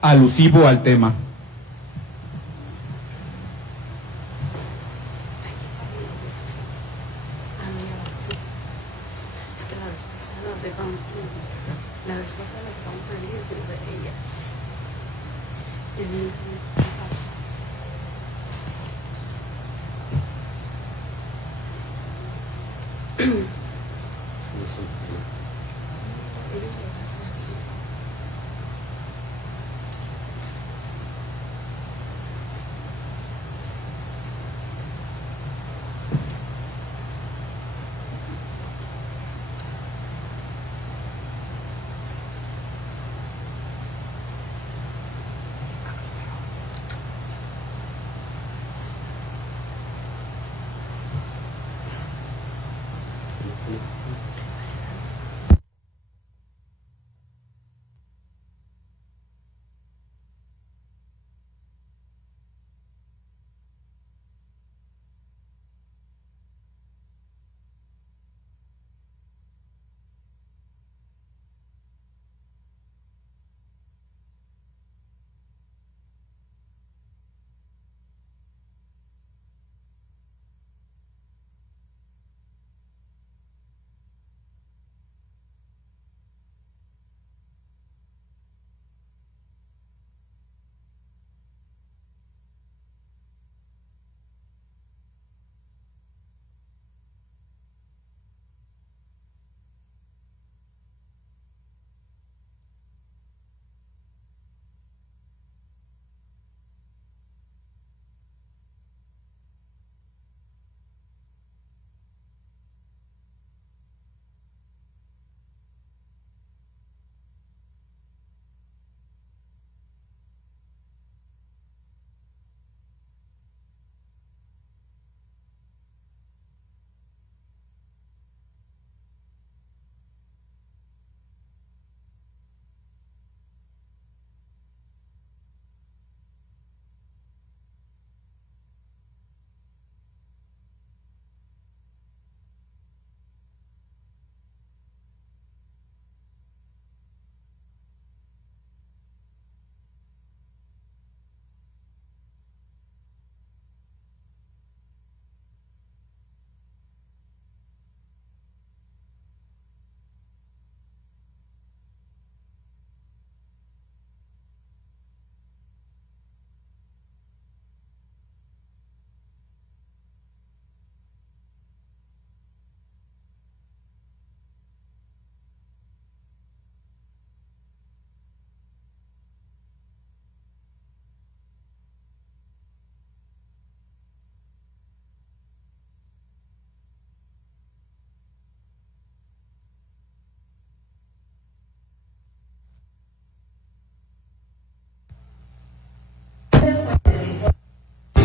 alusivo al tema.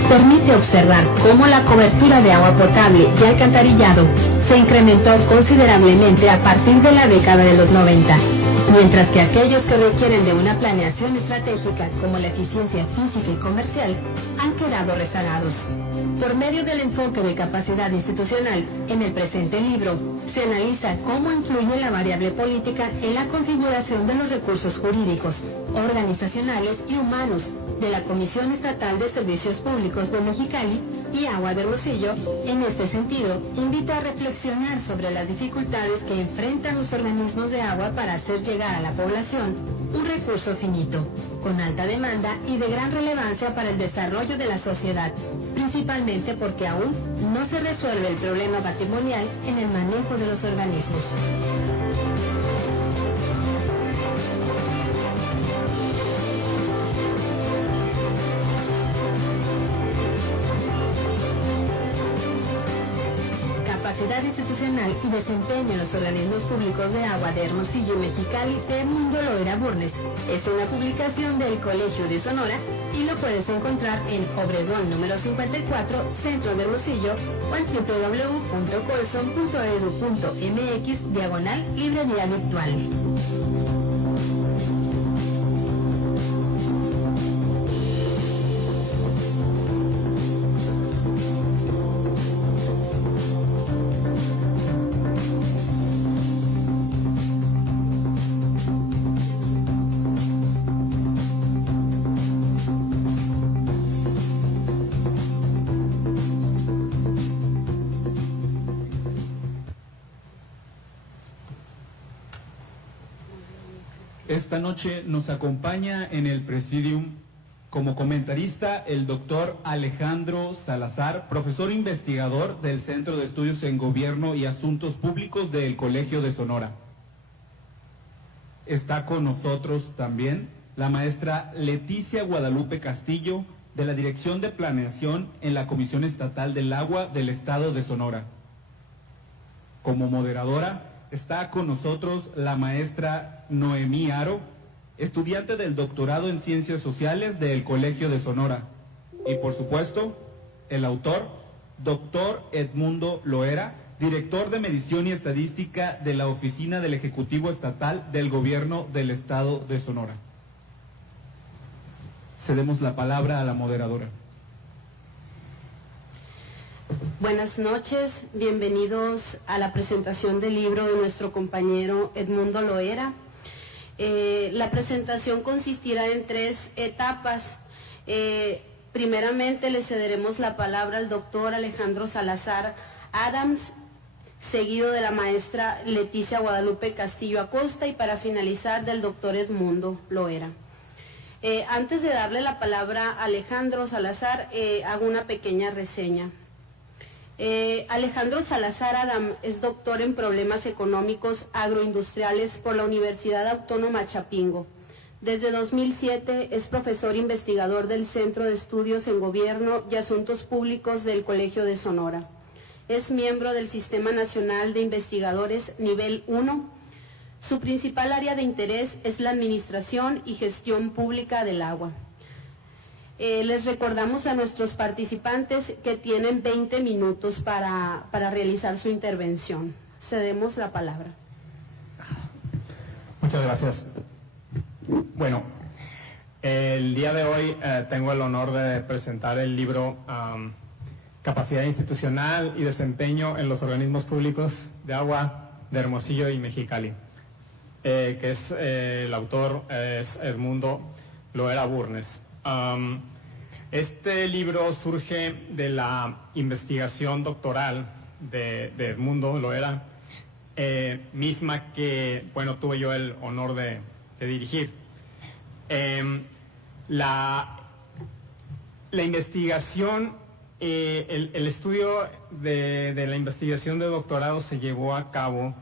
Permite observar cómo la cobertura de agua potable y alcantarillado se incrementó considerablemente a partir de la década de los 90, mientras que aquellos que requieren de una planeación estratégica como la eficiencia física y comercial han quedado rezagados. Por medio del enfoque de capacidad institucional, en el presente libro se analiza cómo influye la variable política en la configuración de los recursos jurídicos, organizacionales y humanos de la Comisión Estatal de Servicios Públicos de Mexicali y Agua de Hermosillo. En este sentido, invita a reflexionar sobre las dificultades que enfrentan los organismos de agua para hacer llegar a la población un recurso finito, con alta demanda y de gran relevancia para el desarrollo de la sociedad, principalmente porque aún no se resuelve el problema patrimonial en el manejo de los organismos. Capacidad institucional y desempeño en los organismos públicos de agua de Hermosillo y Mexicali de Edmundo Loera Burnes. Es una publicación del Colegio de Sonora y lo puedes encontrar en Obregón número 54, Centro de Hermosillo, o en www.colson.edu.mx/librería virtual. Esta noche nos acompaña en el Presidium como comentarista el doctor Alejandro Salazar, profesor investigador del Centro de Estudios en Gobierno y Asuntos Públicos del Colegio de Sonora. Está con nosotros también la maestra Leticia Guadalupe Castillo, de la Dirección de Planeación en la Comisión Estatal del Agua del Estado de Sonora. Como moderadora está con nosotros la maestra Noemí Aro, estudiante del doctorado en Ciencias Sociales del Colegio de Sonora. Y por supuesto, el autor, doctor Edmundo Loera, director de Medición y Estadística de la Oficina del Ejecutivo Estatal del Gobierno del Estado de Sonora. Cedemos la palabra a la moderadora. Buenas noches, bienvenidos a la presentación del libro de nuestro compañero Edmundo Loera. La presentación consistirá en 3 etapas. Primeramente le cederemos la palabra al doctor Alejandro Salazar Adams, seguido de la maestra Leticia Guadalupe Castillo Acosta y para finalizar del doctor Edmundo Loera. Antes de darle la palabra a Alejandro Salazar, hago una pequeña reseña. Alejandro Salazar Adam es doctor en problemas económicos agroindustriales por la Universidad Autónoma Chapingo. Desde 2007 es profesor investigador del Centro de Estudios en Gobierno y Asuntos Públicos del Colegio de Sonora. Es miembro del Sistema Nacional de Investigadores Nivel 1. Su principal área de interés es la administración y gestión pública del agua. Les recordamos a nuestros participantes que tienen 20 minutos para realizar su intervención. Cedemos la palabra. Muchas gracias. Bueno, el día de hoy tengo el honor de presentar el libro Capacidad Institucional y Desempeño en los Organismos Públicos de Agua de Hermosillo y Mexicali, que es el autor es Edmundo Loera Burnes. Este libro surge de la investigación doctoral de Edmundo Loera, misma que, bueno, tuve yo el honor de dirigir. La investigación, el estudio de la investigación de doctorado se llevó a cabo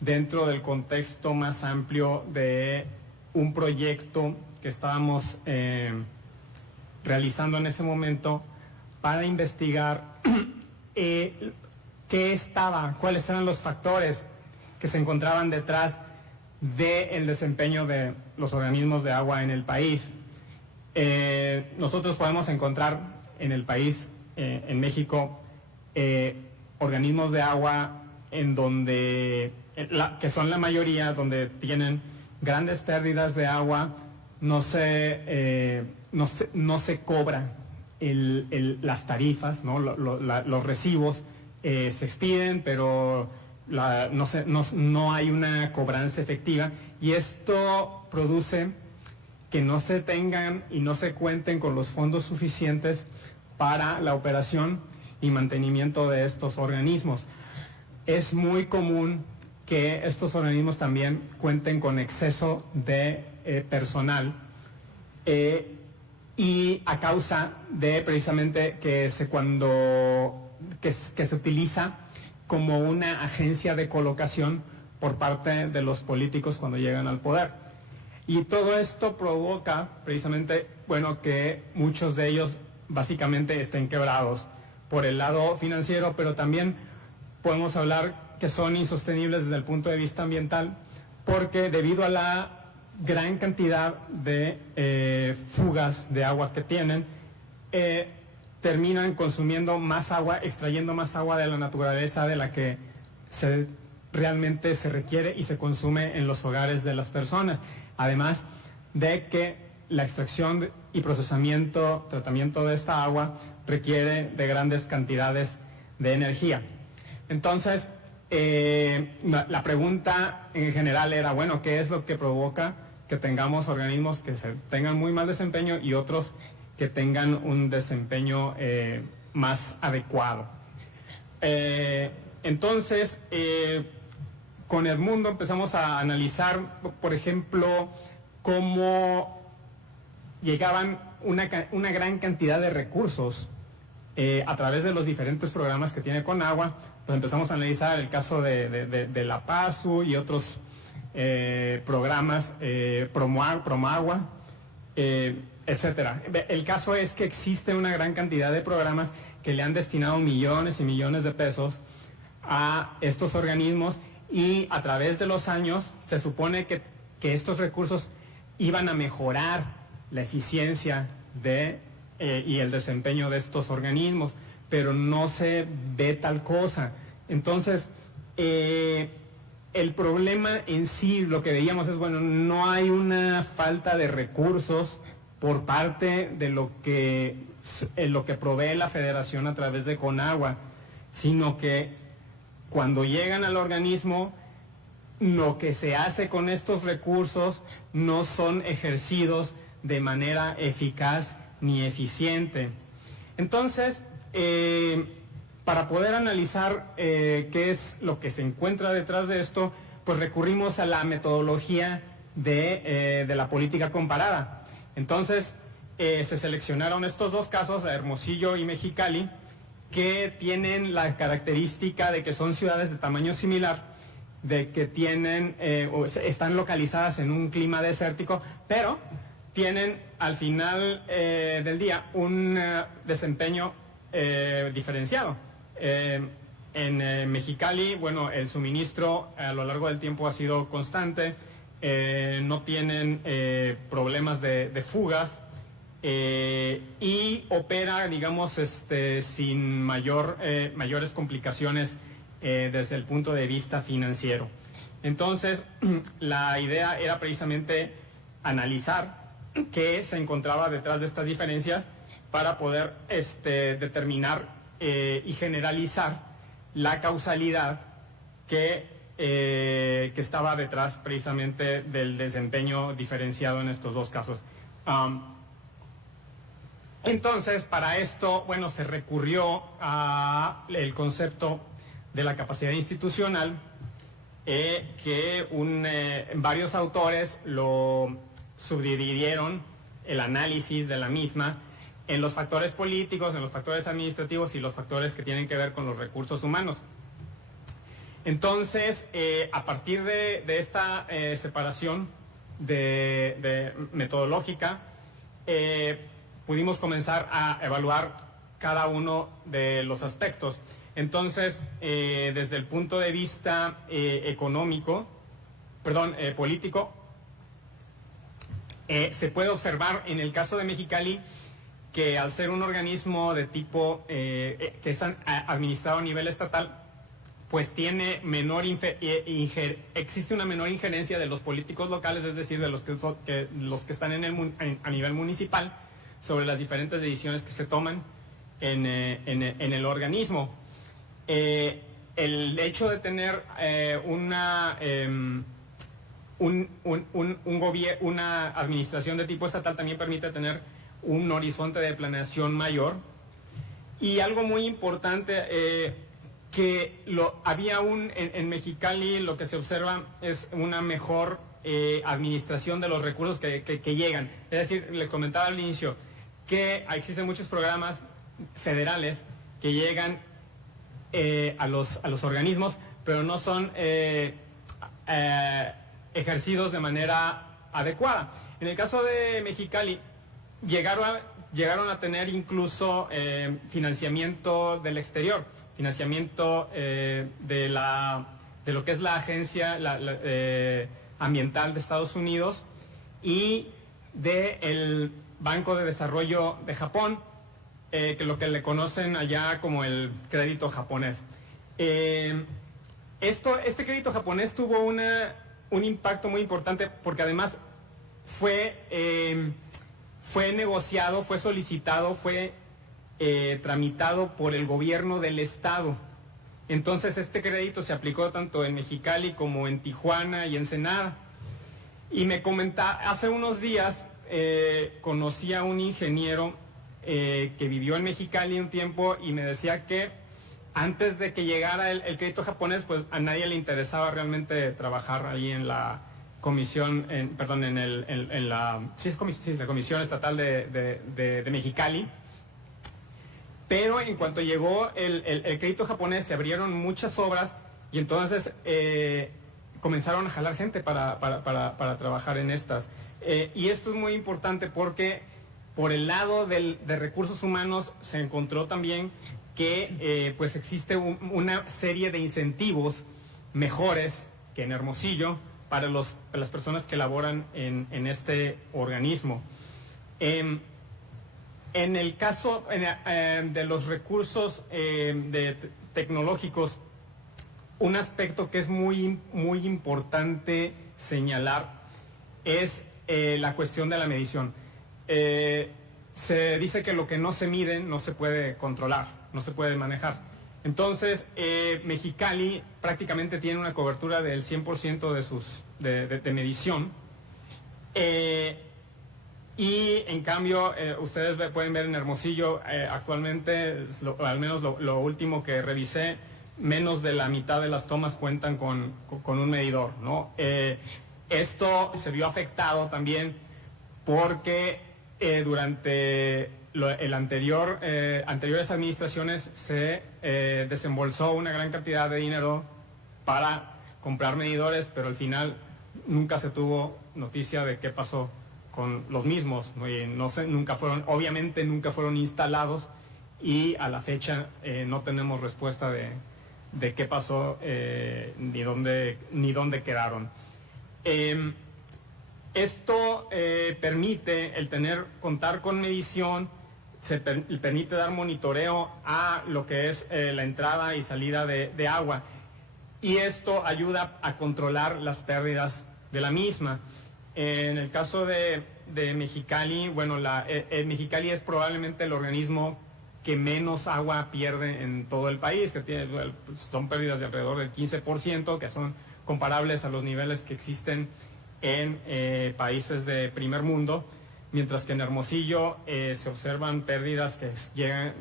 dentro del contexto más amplio de un proyecto que estábamos realizando en ese momento para investigar cuáles eran los factores que se encontraban detrás del desempeño de los organismos de agua en el país. Nosotros podemos encontrar en el país, en México, organismos de agua en donde que son la mayoría, donde tienen grandes pérdidas de agua, no se cobra las tarifas, ¿no? Los recibos se expiden, pero no hay una cobranza efectiva, y esto produce que no se tengan y no se cuenten con los fondos suficientes para la operación y mantenimiento de estos organismos. Es muy común que estos organismos también cuenten con exceso de personal y a causa de precisamente que se utiliza como una agencia de colocación por parte de los políticos cuando llegan al poder. Y todo esto provoca precisamente, bueno, que muchos de ellos básicamente estén quebrados por el lado financiero, pero también podemos hablar que son insostenibles desde el punto de vista ambiental, porque debido a la gran cantidad de fugas de agua que tienen, terminan consumiendo más agua, extrayendo más agua de la naturaleza de la que realmente se requiere y se consume en los hogares de las personas. Además de que la extracción y procesamiento, tratamiento de esta agua requiere de grandes cantidades de energía. Entonces, la pregunta en general era, bueno, ¿qué es lo que provoca que tengamos organismos que tengan muy mal desempeño y otros que tengan un desempeño más adecuado? Entonces, con Edmundo empezamos a analizar, por ejemplo, cómo llegaban una gran cantidad de recursos a través de los diferentes programas que tiene Conagua. Pues empezamos a analizar el caso de la PASU y otros programas, Promagua, etcétera. El caso es que existe una gran cantidad de programas que le han destinado millones y millones de pesos a estos organismos, y a través de los años se supone que estos recursos iban a mejorar la eficiencia y el desempeño de estos organismos, pero no se ve tal cosa. Entonces, el problema en sí, lo que veíamos es, bueno, no hay una falta de recursos por parte de lo que provee la Federación a través de Conagua, sino que cuando llegan al organismo, lo que se hace con estos recursos no son ejercidos de manera eficaz ni eficiente. Entonces, para poder analizar qué es lo que se encuentra detrás de esto, pues recurrimos a la metodología de la política comparada. Entonces, se seleccionaron estos dos casos, Hermosillo y Mexicali, que tienen la característica de que son ciudades de tamaño similar, de que están localizadas en un clima desértico, pero tienen al final del día un desempeño diferenciado. En Mexicali, bueno, el suministro a lo largo del tiempo ha sido constante, no tienen problemas de fugas, y opera, digamos, sin mayores complicaciones desde el punto de vista financiero. Entonces, la idea era precisamente analizar qué se encontraba detrás de estas diferencias para poder determinar y generalizar la causalidad que estaba detrás precisamente del desempeño diferenciado en estos dos casos. Entonces, para esto, bueno, se recurrió al concepto de la capacidad institucional, que varios autores lo subdividieron, el análisis de la misma, en los factores políticos, en los factores administrativos y los factores que tienen que ver con los recursos humanos. Entonces, a partir de esta separación metodológica, pudimos comenzar a evaluar cada uno de los aspectos. Entonces, desde el punto de vista político, se puede observar en el caso de Mexicali que al ser un organismo de tipo que es administrado a nivel estatal, pues tiene existe una menor injerencia de los políticos locales, es decir, de los que están a nivel municipal, sobre las diferentes decisiones que se toman en el organismo. El hecho de tener una administración de tipo estatal también permite tener un horizonte de planeación mayor. Y algo muy importante, que había en Mexicali, lo que se observa es una mejor administración de los recursos que llegan. Es decir, le comentaba al inicio que existen muchos programas federales que llegan a los organismos, pero no son ejercidos de manera adecuada. En el caso de Mexicali, llegaron a tener incluso financiamiento del exterior, financiamiento de lo que es la agencia ambiental de Estados Unidos y del Banco de Desarrollo de Japón, que lo que le conocen allá como el crédito japonés. Este crédito japonés tuvo un impacto muy importante porque además fue negociado, fue solicitado, fue tramitado por el gobierno del estado. Entonces este crédito se aplicó tanto en Mexicali como en Tijuana y Ensenada. Y me comentaba, hace unos días conocí a un ingeniero que vivió en Mexicali un tiempo y me decía que antes de que llegara el crédito japonés, pues a nadie le interesaba realmente trabajar ahí en la comisión, la Comisión Estatal de Mexicali. Pero en cuanto llegó el crédito japonés, se abrieron muchas obras y entonces comenzaron a jalar gente para trabajar en estas. Y esto es muy importante porque por el lado de recursos humanos se encontró también que pues existe una serie de incentivos mejores que en Hermosillo para las personas que laboran en este organismo. En el caso de los recursos tecnológicos, un aspecto que es muy, muy importante señalar es la cuestión de la medición. Se dice que lo que no se mide no se puede controlar, no se puede manejar. Entonces, Mexicali prácticamente tiene una cobertura del 100% de medición. Y en cambio, ustedes pueden ver en Hermosillo, actualmente, al menos lo último que revisé, menos de la mitad de las tomas cuentan con un medidor, ¿no? Esto se vio afectado también porque durante anteriores administraciones se desembolsó una gran cantidad de dinero para comprar medidores, pero al final nunca se tuvo noticia de qué pasó con los mismos, ¿no? Y obviamente nunca fueron instalados y a la fecha no tenemos respuesta de qué pasó ni dónde quedaron. Esto permite contar con medición, permite dar monitoreo a lo que es la entrada y salida de agua, y esto ayuda a controlar las pérdidas de la misma. En el caso de Mexicali, bueno, Mexicali es probablemente el organismo que menos agua pierde en todo el país, que son pérdidas de alrededor del 15%, que son comparables a los niveles que existen en países de primer mundo, mientras que en Hermosillo se observan pérdidas que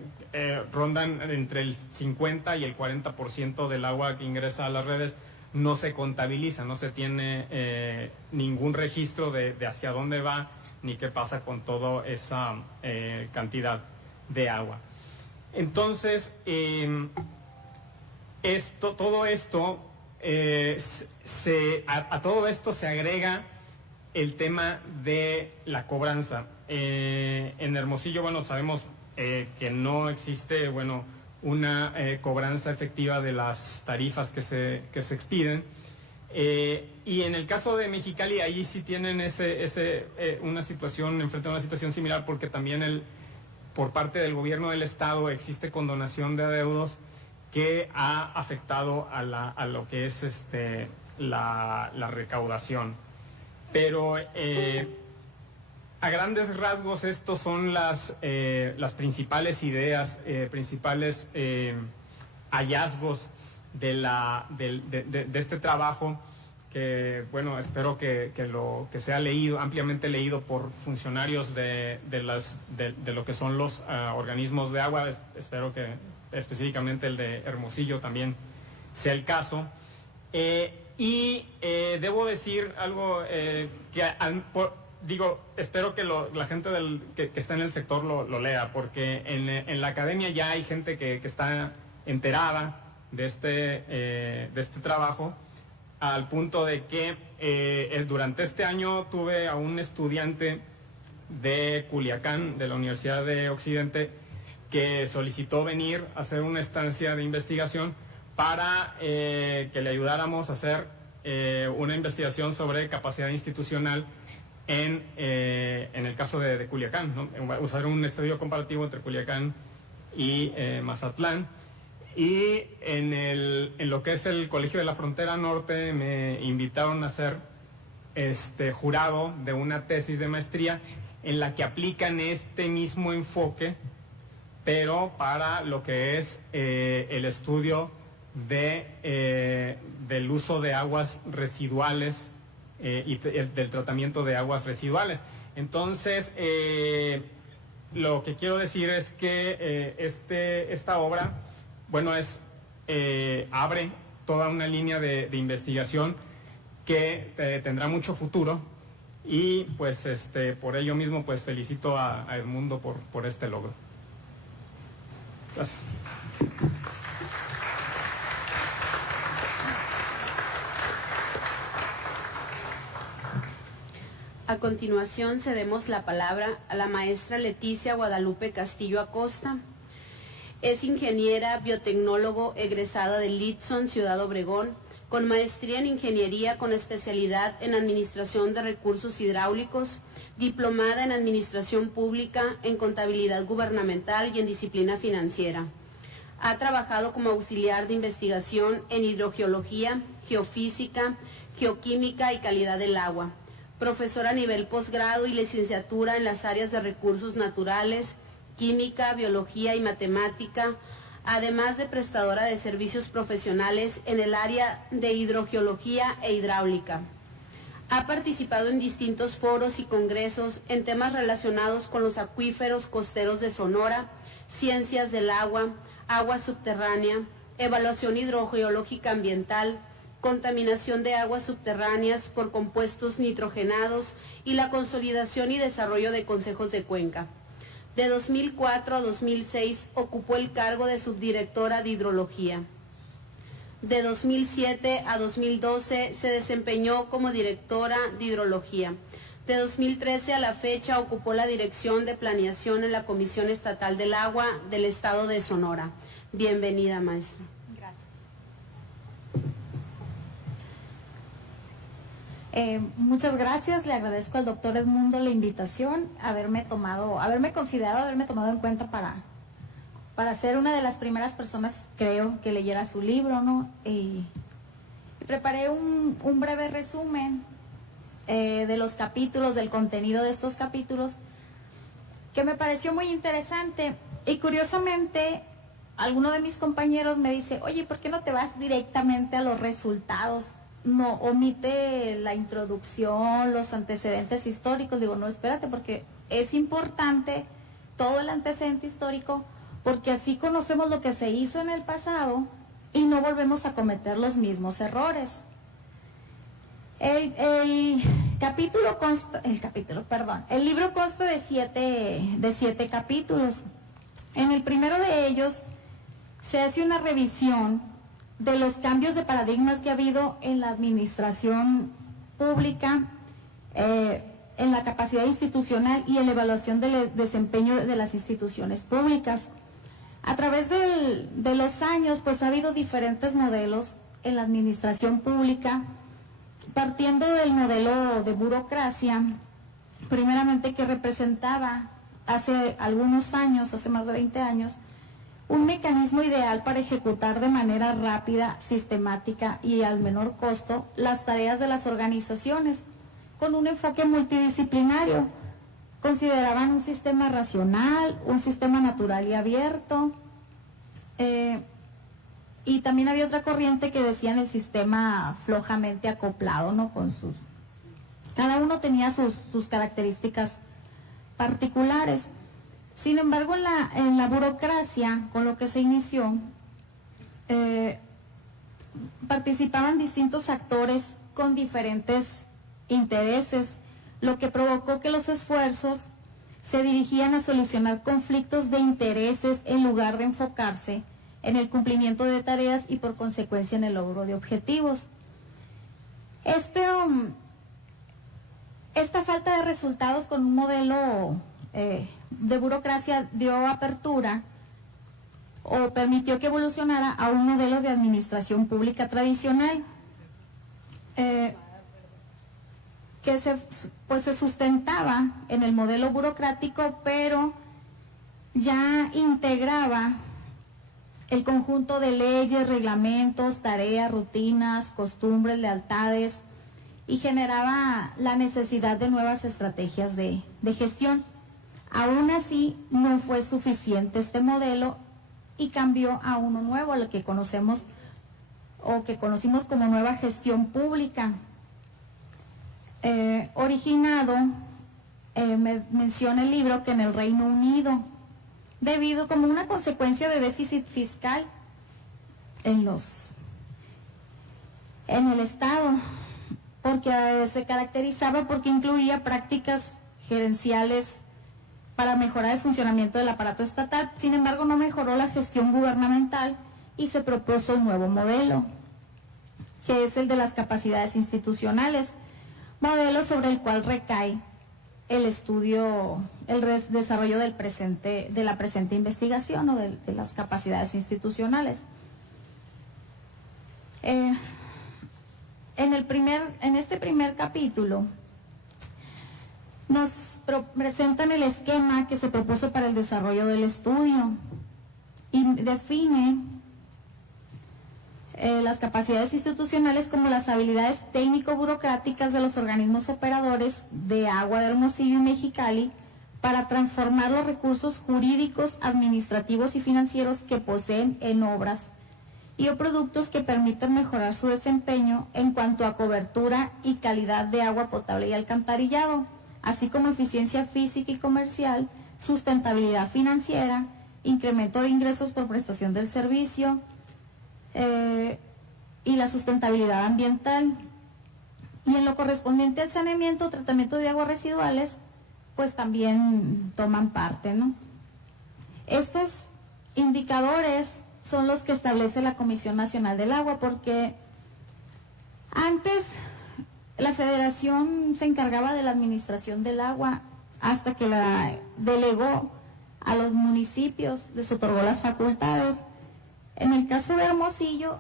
rondan entre el 50 y el 40% del agua que ingresa a las redes. No se contabiliza, no se tiene ningún registro de hacia dónde va ni qué pasa con toda esa cantidad de agua. Entonces, todo esto, a todo esto se agrega el tema de la cobranza. En Hermosillo, bueno, sabemos que no existe, bueno, una cobranza efectiva de las tarifas que se expiden. Y en el caso de Mexicali, ahí sí tienen enfrentan una situación similar, porque también por parte del gobierno del estado existe condonación de adeudos que ha afectado a lo que es la recaudación. Pero a grandes rasgos estos son las principales ideas, principales hallazgos de este trabajo, que bueno, espero que sea ampliamente leído por funcionarios de lo que son los organismos de agua. Espero que específicamente el de Hermosillo también sea el caso. Y debo decir algo espero que la gente que está en el sector lo lea, porque en la academia ya hay gente que está enterada de este trabajo, al punto de que durante este año tuve a un estudiante de Culiacán, de la Universidad de Occidente, que solicitó venir a hacer una estancia de investigación para que le ayudáramos a hacer una investigación sobre capacidad institucional en el caso de Culiacán, ¿no? Usar un estudio comparativo entre Culiacán y Mazatlán. Y en lo que es el Colegio de la Frontera Norte me invitaron a ser jurado de una tesis de maestría en la que aplican este mismo enfoque, pero para lo que es el estudio del uso de aguas residuales y del tratamiento de aguas residuales. Entonces, lo que quiero decir es que esta obra, bueno, es abre toda una línea de investigación que tendrá mucho futuro, y pues por ello mismo pues felicito a Edmundo por este logro. Gracias. A continuación cedemos la palabra a la maestra Leticia Guadalupe Castillo Acosta. Es ingeniera biotecnólogo egresada del Litson Ciudad Obregón, con maestría en ingeniería con especialidad en administración de recursos hidráulicos, diplomada en administración pública, en contabilidad gubernamental y en disciplina financiera. Ha trabajado como auxiliar de investigación en hidrogeología, geofísica, geoquímica y calidad del agua. Profesora a nivel posgrado y licenciatura en las áreas de recursos naturales, química, biología y matemática, además de prestadora de servicios profesionales en el área de hidrogeología e hidráulica. Ha participado en distintos foros y congresos en temas relacionados con los acuíferos costeros de Sonora, ciencias del agua, agua subterránea, evaluación hidrogeológica ambiental, contaminación de aguas subterráneas por compuestos nitrogenados y la consolidación y desarrollo de consejos de cuenca. De 2004 a 2006 ocupó el cargo de subdirectora de hidrología. De 2007 a 2012 se desempeñó como directora de hidrología. De 2013 a la fecha ocupó la dirección de planeación en la Comisión Estatal del Agua del Estado de Sonora. Bienvenida, maestra. Muchas gracias, le agradezco al doctor Edmundo la invitación, haberme tomado en cuenta para ser una de las primeras personas, creo, que leyera su libro, ¿no? Y preparé un breve resumen de los capítulos, del contenido de estos capítulos, que me pareció muy interesante. Y curiosamente, alguno de mis compañeros me dice, oye, ¿por qué no te vas directamente a los resultados? No, omite la introducción, los antecedentes históricos. Digo, no, espérate, porque es importante todo el antecedente histórico, porque así conocemos lo que se hizo en el pasado y no volvemos a cometer los mismos errores. El libro consta de siete capítulos. En el primero de ellos se hace una revisión de los cambios de paradigmas que ha habido en la administración pública, en la capacidad institucional y en la evaluación del desempeño de las instituciones públicas. A través de los años, pues ha habido diferentes modelos en la administración pública, partiendo del modelo de burocracia, primeramente, que representaba hace algunos años, hace más de 20 años, un mecanismo ideal para ejecutar de manera rápida, sistemática y al menor costo las tareas de las organizaciones, con un enfoque multidisciplinario. Consideraban un sistema racional, un sistema natural y abierto, y también había otra corriente que decían el sistema flojamente acoplado, ¿no? Cada uno tenía sus características particulares. Sin embargo, en la burocracia, con lo que se inició, participaban distintos actores con diferentes intereses, lo que provocó que los esfuerzos se dirigían a solucionar conflictos de intereses en lugar de enfocarse en el cumplimiento de tareas y por consecuencia en el logro de objetivos. Esta falta de resultados con un modelo de burocracia dio apertura o permitió que evolucionara a un modelo de administración pública tradicional, que se sustentaba en el modelo burocrático, pero ya integraba el conjunto de leyes, reglamentos, tareas, rutinas, costumbres, lealtades, y generaba la necesidad de nuevas estrategias de gestión. Aún así, no fue suficiente este modelo y cambió a uno nuevo, al que conocemos o que conocimos como nueva gestión pública, originado, menciona el libro, que en el Reino Unido, debido como una consecuencia de déficit fiscal, en el Estado, porque se caracterizaba porque incluía prácticas gerenciales para mejorar el funcionamiento del aparato estatal. Sin embargo, no mejoró la gestión gubernamental y se propuso un nuevo modelo, que es el de las capacidades institucionales, modelo sobre el cual recae el estudio, el desarrollo de la presente investigación o de las capacidades institucionales. En este primer capítulo nos presentan el esquema que se propuso para el desarrollo del estudio y define las capacidades institucionales como las habilidades técnico-burocráticas de los organismos operadores de Agua de Hermosillo y Mexicali para transformar los recursos jurídicos, administrativos y financieros que poseen en obras y o productos que permitan mejorar su desempeño en cuanto a cobertura y calidad de agua potable y alcantarillado, así como eficiencia física y comercial, sustentabilidad financiera, incremento de ingresos por prestación del servicio y la sustentabilidad ambiental. Y en lo correspondiente al saneamiento o tratamiento de aguas residuales, pues también toman parte, ¿no? Estos indicadores son los que establece la Comisión Nacional del Agua, porque antes la Federación se encargaba de la administración del agua hasta que la delegó a los municipios, les otorgó las facultades. En el caso de Hermosillo,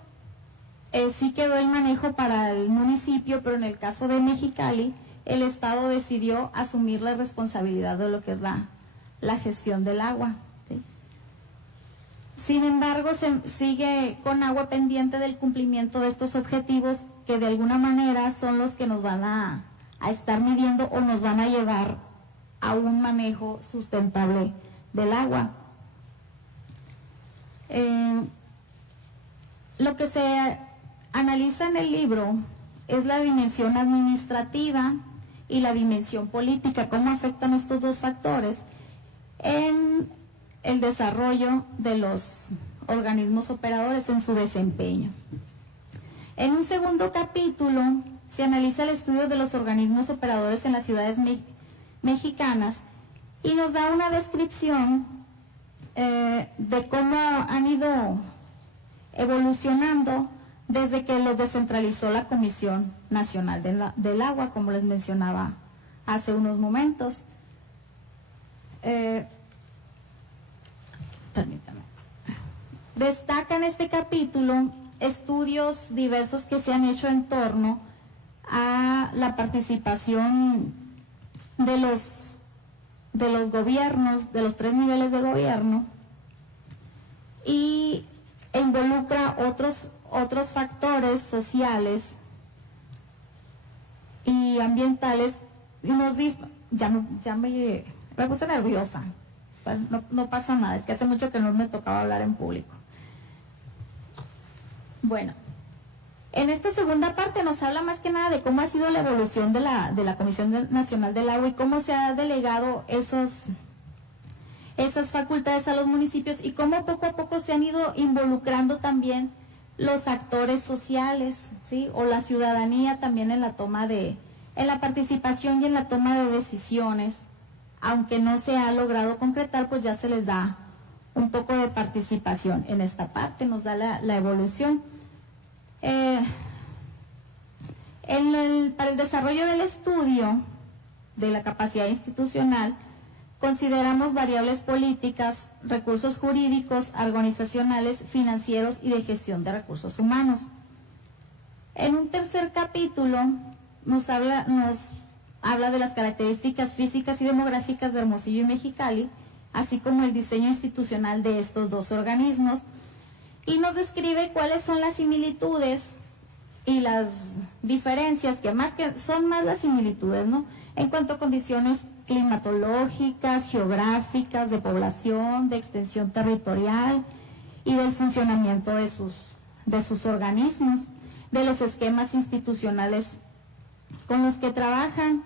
sí quedó el manejo para el municipio, pero en el caso de Mexicali, el Estado decidió asumir la responsabilidad de lo que es la gestión del agua. ¿Sí? Sin embargo, se sigue con agua pendiente del cumplimiento de estos objetivos que de alguna manera son los que nos van a estar midiendo o nos van a llevar a un manejo sustentable del agua. Lo que se analiza en el libro es la dimensión administrativa y la dimensión política, cómo afectan estos dos factores en el desarrollo de los organismos operadores en su desempeño. En un segundo capítulo se analiza el estudio de los organismos operadores en las ciudades mexicanas y nos da una descripción de cómo han ido evolucionando desde que los descentralizó la Comisión Nacional del Agua, como les mencionaba hace unos momentos. Permítame. Destaca en este capítulo estudios diversos que se han hecho en torno a la participación de los gobiernos, de los 3 niveles de gobierno, y involucra otros factores sociales y ambientales, y nos dice, ya me puse nerviosa, no pasa nada, es que hace mucho que no me tocaba hablar en público. Bueno, en esta segunda parte nos habla más que nada de cómo ha sido la evolución de la Comisión Nacional del Agua y cómo se ha delegado esas facultades a los municipios y cómo poco a poco se han ido involucrando también los actores sociales, ¿sí? O la ciudadanía también en la participación y en la toma de decisiones. Aunque no se ha logrado concretar, pues ya se les da un poco de participación en esta parte, nos da la evolución. Para el desarrollo del estudio de la capacidad institucional, consideramos variables políticas, recursos jurídicos, organizacionales, financieros y de gestión de recursos humanos. En un tercer capítulo nos habla de las características físicas y demográficas de Hermosillo y Mexicali, así como el diseño institucional de estos dos organismos, y nos describe cuáles son las similitudes y las diferencias, que son más las similitudes, ¿no? En cuanto a condiciones climatológicas, geográficas, de población, de extensión territorial y del funcionamiento de sus organismos, de los esquemas institucionales con los que trabajan,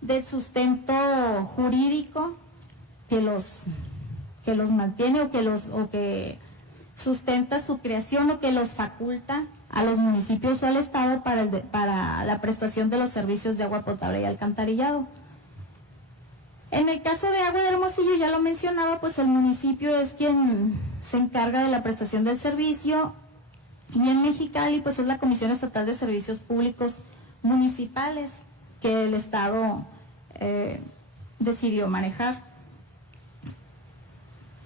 del sustento jurídico que los mantiene o que sustenta su creación o que los faculta a los municipios o al Estado para la prestación de los servicios de agua potable y alcantarillado. En el caso de Agua de Hermosillo, ya lo mencionaba, pues el municipio es quien se encarga de la prestación del servicio, y en Mexicali pues es la Comisión Estatal de Servicios Públicos Municipales que el Estado decidió manejar.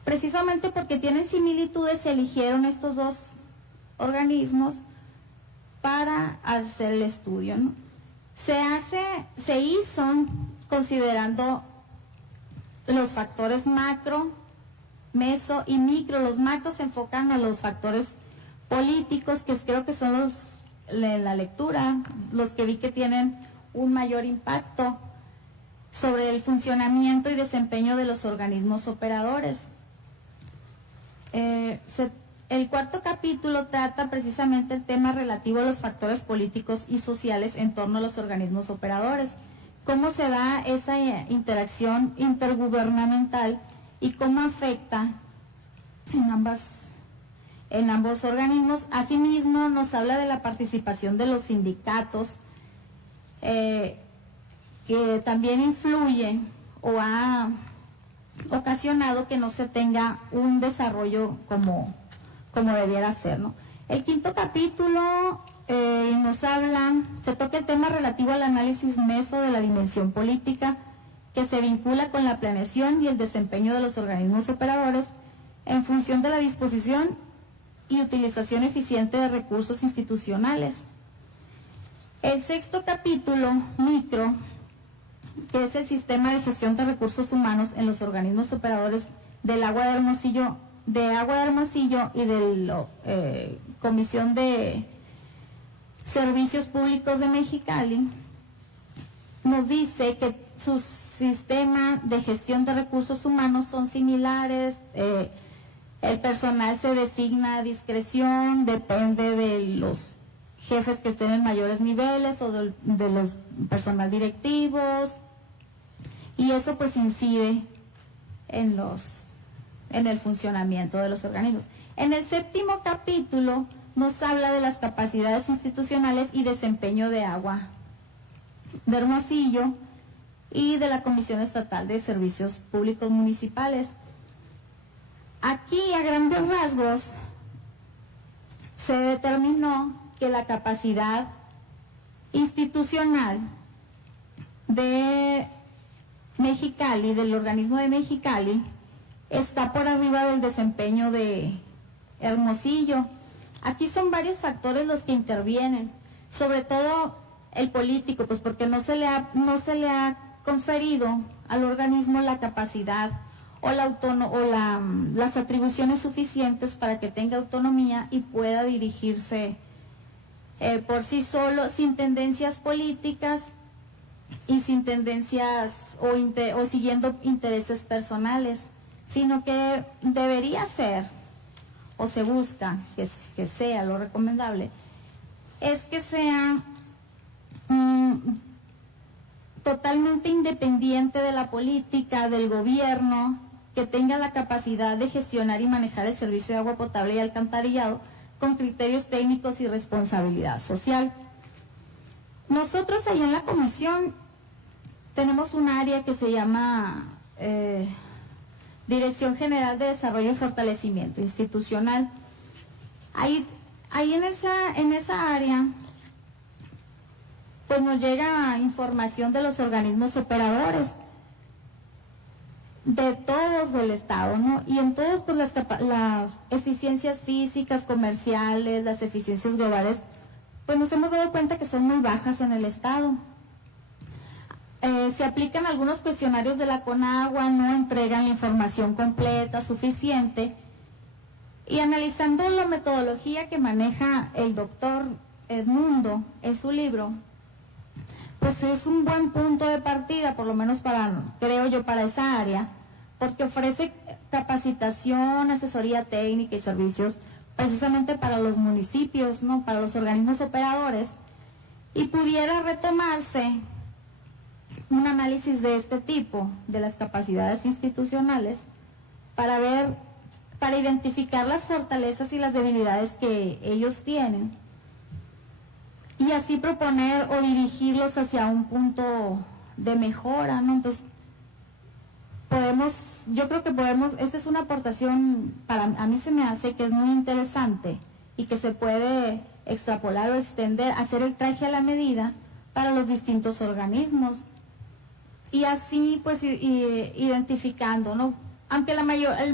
Precisamente porque tienen similitudes, se eligieron estos dos organismos para hacer el estudio, ¿no? Se hizo considerando los factores macro, meso y micro. Los macros se enfocan a los factores políticos, que creo que son la lectura, los que vi que tienen un mayor impacto sobre el funcionamiento y desempeño de los organismos operadores. El cuarto capítulo trata precisamente el tema relativo a los factores políticos y sociales en torno a los organismos operadores, cómo se da esa interacción intergubernamental y cómo afecta en ambos organismos. Asimismo, nos habla de la participación de los sindicatos, que también influye o ha ocasionado que no se tenga un desarrollo como debiera ser, ¿no? El quinto capítulo se toca el tema relativo al análisis meso de la dimensión política, que se vincula con la planeación y el desempeño de los organismos operadores en función de la disposición y utilización eficiente de recursos institucionales. El sexto capítulo, micro, que es el sistema de gestión de recursos humanos en los organismos operadores del Agua de Hermosillo y de la Comisión de Servicios Públicos de Mexicali, nos dice que sus sistemas de gestión de recursos humanos son similares. El personal se designa a discreción, depende de los jefes que estén en mayores niveles o de los personal directivos, y eso pues incide en el funcionamiento de los organismos. En el séptimo capítulo nos habla de las capacidades institucionales y desempeño de Agua de Hermosillo y de la Comisión Estatal de Servicios Públicos Municipales. Aquí, a grandes rasgos, se determinó que la capacidad institucional de Mexicali, del organismo de Mexicali, está por arriba del desempeño de Hermosillo. Aquí son varios factores los que intervienen, sobre todo el político, pues porque no se le ha conferido al organismo la capacidad o las atribuciones suficientes para que tenga autonomía y pueda dirigirse por sí solo, sin tendencias políticas y sin tendencias o siguiendo intereses personales, sino que debería ser, o se busca que sea lo recomendable, es que sea totalmente independiente de la política, del gobierno, que tenga la capacidad de gestionar y manejar el servicio de agua potable y alcantarillado con criterios técnicos y responsabilidad social. Nosotros ahí en la comisión tenemos un área que se llama Dirección General de Desarrollo y Fortalecimiento Institucional. Ahí en esa área pues nos llega información de los organismos operadores, de todos del Estado, ¿no? Y en todos pues las eficiencias físicas, comerciales, las eficiencias globales, pues nos hemos dado cuenta que son muy bajas en el Estado. Se aplican algunos cuestionarios de la Conagua, no entregan la información completa, suficiente, y analizando la metodología que maneja el doctor Edmundo en su libro, pues es un buen punto de partida, por lo menos creo yo, para esa área, porque ofrece capacitación, asesoría técnica y servicios precisamente para los municipios, ¿no? Para los organismos operadores, y pudiera retomarse un análisis de este tipo, de las capacidades institucionales, para para identificar las fortalezas y las debilidades que ellos tienen y así proponer o dirigirlos hacia un punto de mejora, ¿no? Entonces, yo creo que esta es una aportación, a mí se me hace que es muy interesante y que se puede extrapolar o extender, hacer el traje a la medida para los distintos organismos y así pues identificando, ¿no? Aunque el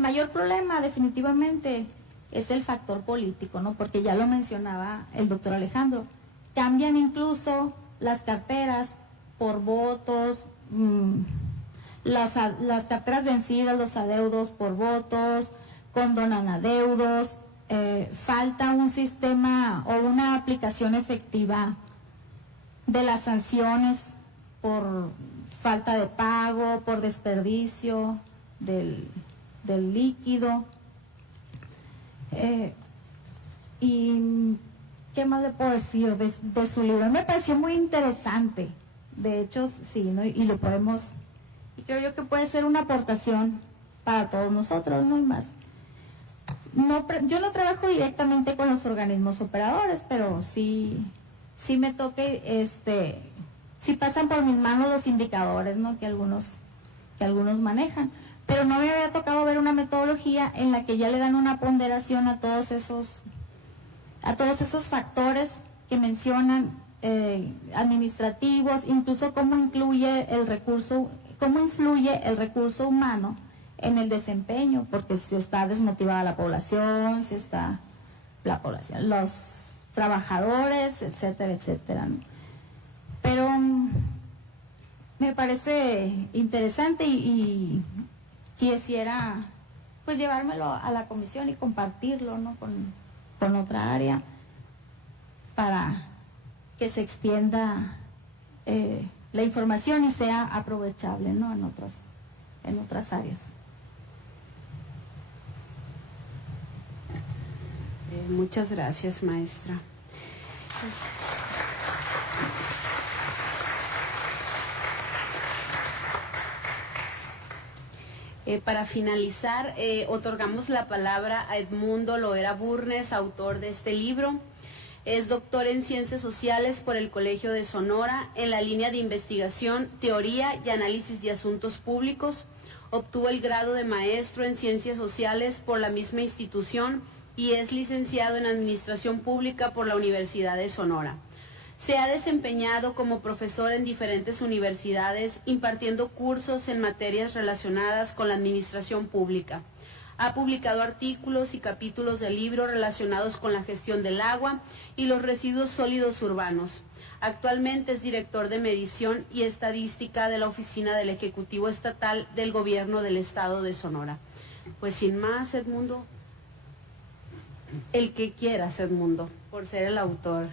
mayor problema definitivamente es el factor político, ¿no? Porque ya lo mencionaba el doctor Alejandro, cambian incluso las carteras por votos, las carteras vencidas, los adeudos por votos, condonan adeudos, falta un sistema o una aplicación efectiva de las sanciones por falta de pago, por desperdicio del líquido. Y ¿qué más le puedo decir de su libro? Me pareció muy interesante, de hecho sí, ¿no? Y lo podemos, y creo yo que puede ser una aportación para todos nosotros, ¿no? Y más. Yo no trabajo directamente con los organismos operadores, pero sí me toca, sí pasan por mis manos los indicadores, ¿no? que algunos manejan, pero no me había tocado ver una metodología en la que ya le dan una ponderación a todos esos factores que mencionan, administrativos, incluso cómo influye el recurso humano en el desempeño, porque si está desmotivada la población, los trabajadores, etcétera, etcétera, ¿no? Pero me parece interesante y quisiera pues llevármelo a la comisión y compartirlo, ¿no? con otra área para que se extienda la información y sea aprovechable, ¿no? en otras áreas. Muchas gracias, maestra. Para finalizar, otorgamos la palabra a Edmundo Loera Burnes, autor de este libro. Es doctor en Ciencias Sociales por el Colegio de Sonora, en la línea de investigación, teoría y análisis de asuntos públicos. Obtuvo el grado de maestro en Ciencias Sociales por la misma institución y es licenciado en Administración Pública por la Universidad de Sonora. Se ha desempeñado como profesor en diferentes universidades, impartiendo cursos en materias relacionadas con la administración pública. Ha publicado artículos y capítulos de libros relacionados con la gestión del agua y los residuos sólidos urbanos. Actualmente es director de medición y estadística de la Oficina del Ejecutivo Estatal del Gobierno del Estado de Sonora. Pues sin más, Edmundo, el que quieras, Edmundo, por ser el autor.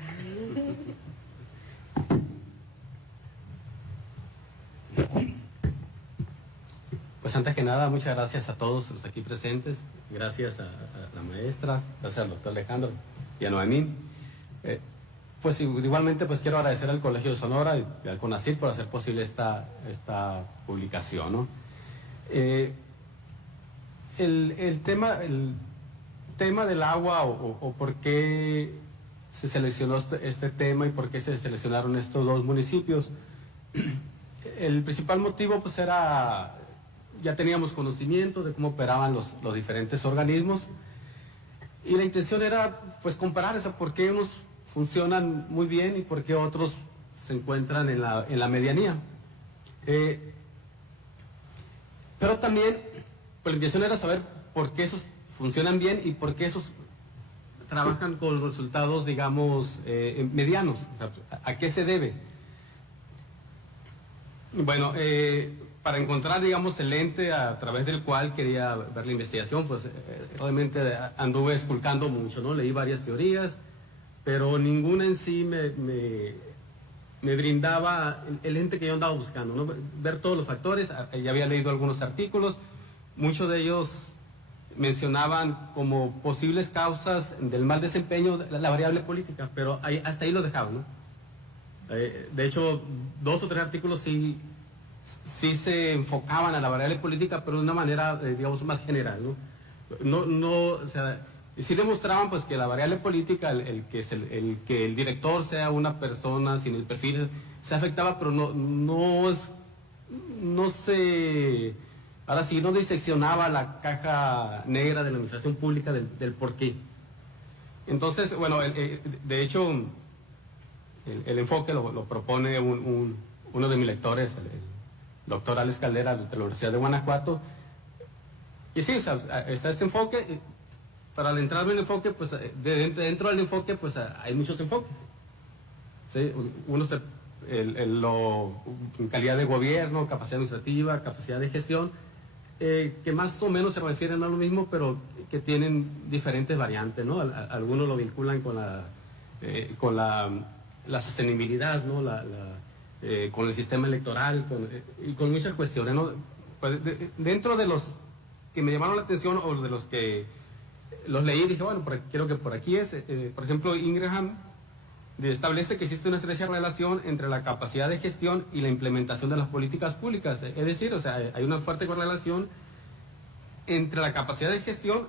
Pues antes que nada, muchas gracias a todos los aquí presentes, gracias a la maestra, gracias al doctor Alejandro y a Noemí. Pues igualmente pues quiero agradecer al Colegio de Sonora y al CONACYT por hacer posible esta publicación, ¿no? El tema del agua o por qué se seleccionó este tema y por qué se seleccionaron estos dos municipios. El principal motivo pues era, ya teníamos conocimiento de cómo operaban los diferentes organismos y la intención era pues comparar eso, por qué unos funcionan muy bien y por qué otros se encuentran en la medianía. Pero también pues la intención era saber por qué esos funcionan bien y por qué esos trabajan con resultados, digamos, medianos. O sea, ¿a qué se debe? Bueno, para encontrar, digamos, el ente a través del cual quería ver la investigación, pues obviamente anduve esculcando mucho, ¿no? Leí varias teorías, pero ninguna en sí me brindaba el ente que yo andaba buscando, ¿no? Ver todos los factores. Ya había leído algunos artículos, muchos de ellos mencionaban como posibles causas del mal desempeño la variable política, pero hasta ahí lo dejaban, ¿no? De hecho, 2 o 3 artículos sí se enfocaban a la variable política, pero de una manera, digamos, más general, ¿no? O sea, sí demostraban pues que la variable política, el que el director sea una persona sin el perfil, se afectaba, pero no se, ahora sí, no diseccionaba la caja negra de la administración pública del por qué. Entonces, bueno, de hecho, el enfoque lo propone uno de mis lectores, el doctor Alex Caldera, de la Universidad de Guanajuato. Y sí, o sea, está este enfoque. Para adentrarme en el enfoque, pues dentro del enfoque, pues hay muchos enfoques. ¿Sí? Uno en calidad de gobierno, capacidad administrativa, capacidad de gestión, que más o menos se refieren a lo mismo, pero que tienen diferentes variantes, ¿no? Algunos lo vinculan con la sostenibilidad, ¿no? Con el sistema electoral, y con muchas cuestiones, ¿no? Pues dentro de los que me llamaron la atención, o de los que los leí, dije, bueno, creo que por aquí es, por ejemplo, Ingraham establece que existe una estrecha relación entre la capacidad de gestión y la implementación de las políticas públicas. Es decir, o sea, hay una fuerte correlación entre la capacidad de gestión,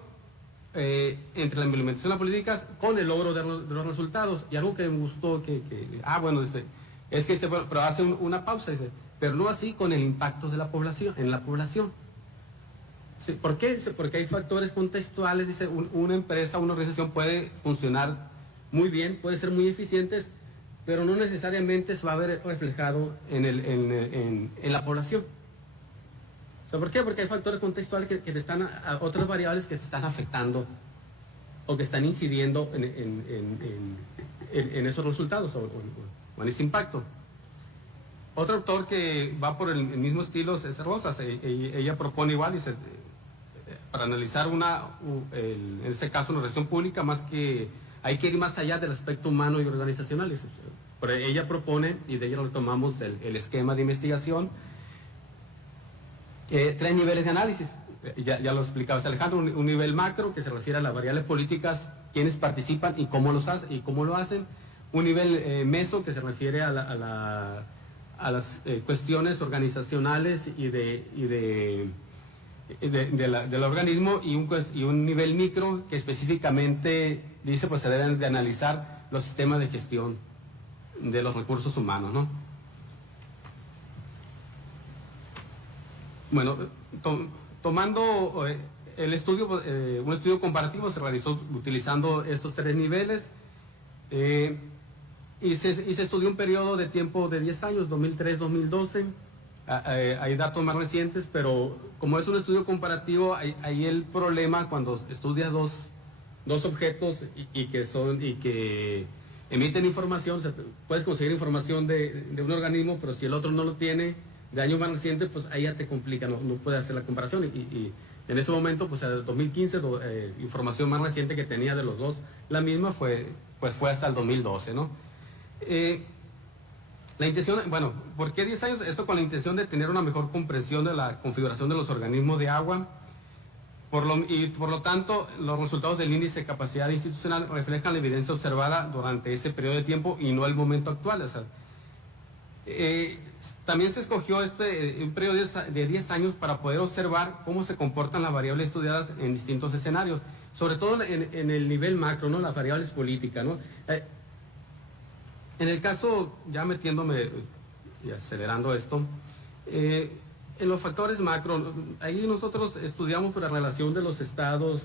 entre la implementación de las políticas con el logro de los resultados. Y algo que me gustó, es que dice, bueno, pero hace una pausa, dice, pero no así con el impacto de la población, en la población. Sí, ¿por qué? Porque hay factores contextuales, dice, una empresa, una organización puede funcionar muy bien, puede ser muy eficientes, pero no necesariamente se va a ver reflejado en la población. O sea, ¿por qué? Porque hay factores contextuales que te están, otras variables que te están afectando o que están incidiendo en esos resultados o en ese impacto. Otro autor que va por el mismo estilo es Rosas. Ella propone igual, dice, para analizar en este caso una relación pública, más que hay que ir más allá del aspecto humano y organizacional. Pero ella propone, y de ella retomamos el esquema de investigación, 3 niveles de análisis. Ya lo explicaba Alejandro, un nivel macro que se refiere a las variables políticas, quiénes participan y cómo lo hacen. Un nivel meso que se refiere a las cuestiones organizacionales y del organismo, y un nivel micro que específicamente dice, pues se deben de analizar los sistemas de gestión de los recursos humanos, ¿no? Bueno, tomando el estudio, un estudio comparativo se realizó utilizando estos 3 niveles, y se estudió un periodo de tiempo de 10 años, 2003-2012. Hay datos más recientes, pero como es un estudio comparativo, hay el problema cuando estudias dos objetos y que emiten información. O sea, puedes conseguir información de un organismo, pero si el otro no lo tiene, de años más recientes, pues ahí ya te complica, no puedes hacer la comparación. Y en ese momento, pues en 2015, información más reciente que tenía de los dos, la misma fue hasta el 2012, ¿no? La intención, bueno, ¿por qué 10 años? Esto con la intención de tener una mejor comprensión de la configuración de los organismos de agua. Por lo tanto, los resultados del índice de capacidad institucional reflejan la evidencia observada durante ese periodo de tiempo y no el momento actual. O sea, también se escogió un periodo de 10 años para poder observar cómo se comportan las variables estudiadas en distintos escenarios, sobre todo en el nivel macro, ¿no? Las variables políticas, ¿no? En el caso, ya metiéndome y acelerando esto, en los factores macro, ahí nosotros estudiamos por la relación de los estados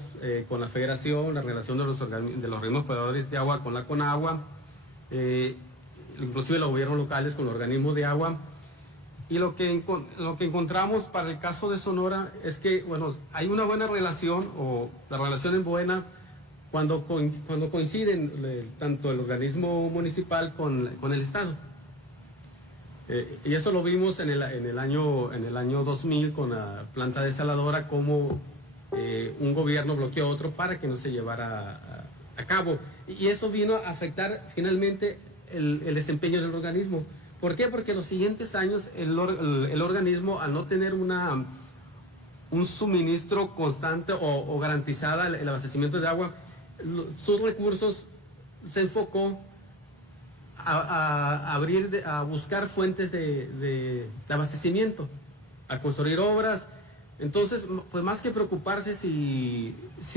con la federación, la relación de los organismos proveedores de agua con la CONAGUA, inclusive los gobiernos locales con los organismos de agua. Y lo que encontramos para el caso de Sonora es que, bueno, hay una buena relación, o la relación es buena cuando coinciden tanto el organismo municipal con el Estado. Y eso lo vimos en el año 2000 con la planta desaladora, como un gobierno bloqueó otro para que no se llevara a cabo. Y eso vino a afectar finalmente el desempeño del organismo. ¿Por qué? Porque en los siguientes años el organismo, al no tener un suministro constante o garantizada el abastecimiento de agua, sus recursos se enfocó a buscar fuentes de abastecimiento, a construir obras, Entonces, pues más que preocuparse si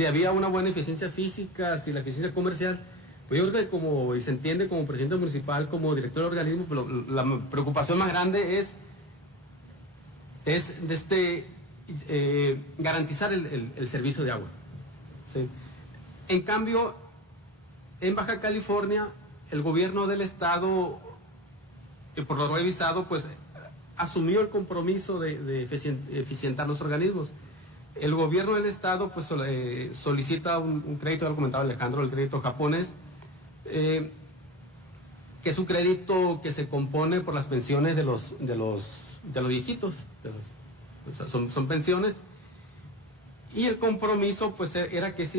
había una buena eficiencia física, si la eficiencia comercial, pues yo creo que como y se entiende como presidente municipal, como director del organismo, pues la preocupación más grande es garantizar el servicio de agua. ¿Sí? En cambio, en Baja California, el gobierno del estado, por lo revisado, pues asumió el compromiso de eficientar los organismos. El gobierno del estado pues solicita un crédito, ya lo comentaba Alejandro, el crédito japonés, que es un crédito que se compone por las pensiones de los viejitos, son pensiones, y el compromiso pues era que esa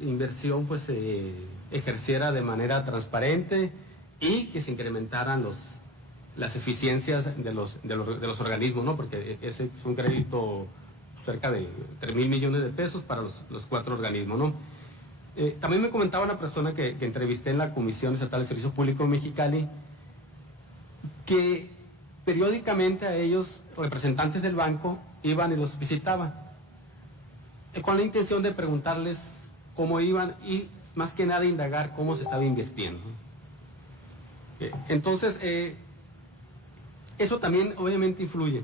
inversión pues se ejerciera de manera transparente y que se incrementaran las eficiencias de los organismos, ¿no? Porque ese es un crédito cerca de 3,000 millones de pesos para los 4 organismos, ¿no? También me comentaba una persona que entrevisté en la Comisión Estatal de Servicio Público en Mexicali, que periódicamente a ellos, representantes del banco, iban y los visitaban, con la intención de preguntarles cómo iban y más que nada indagar cómo se estaba invirtiendo. Entonces, eso también obviamente influye.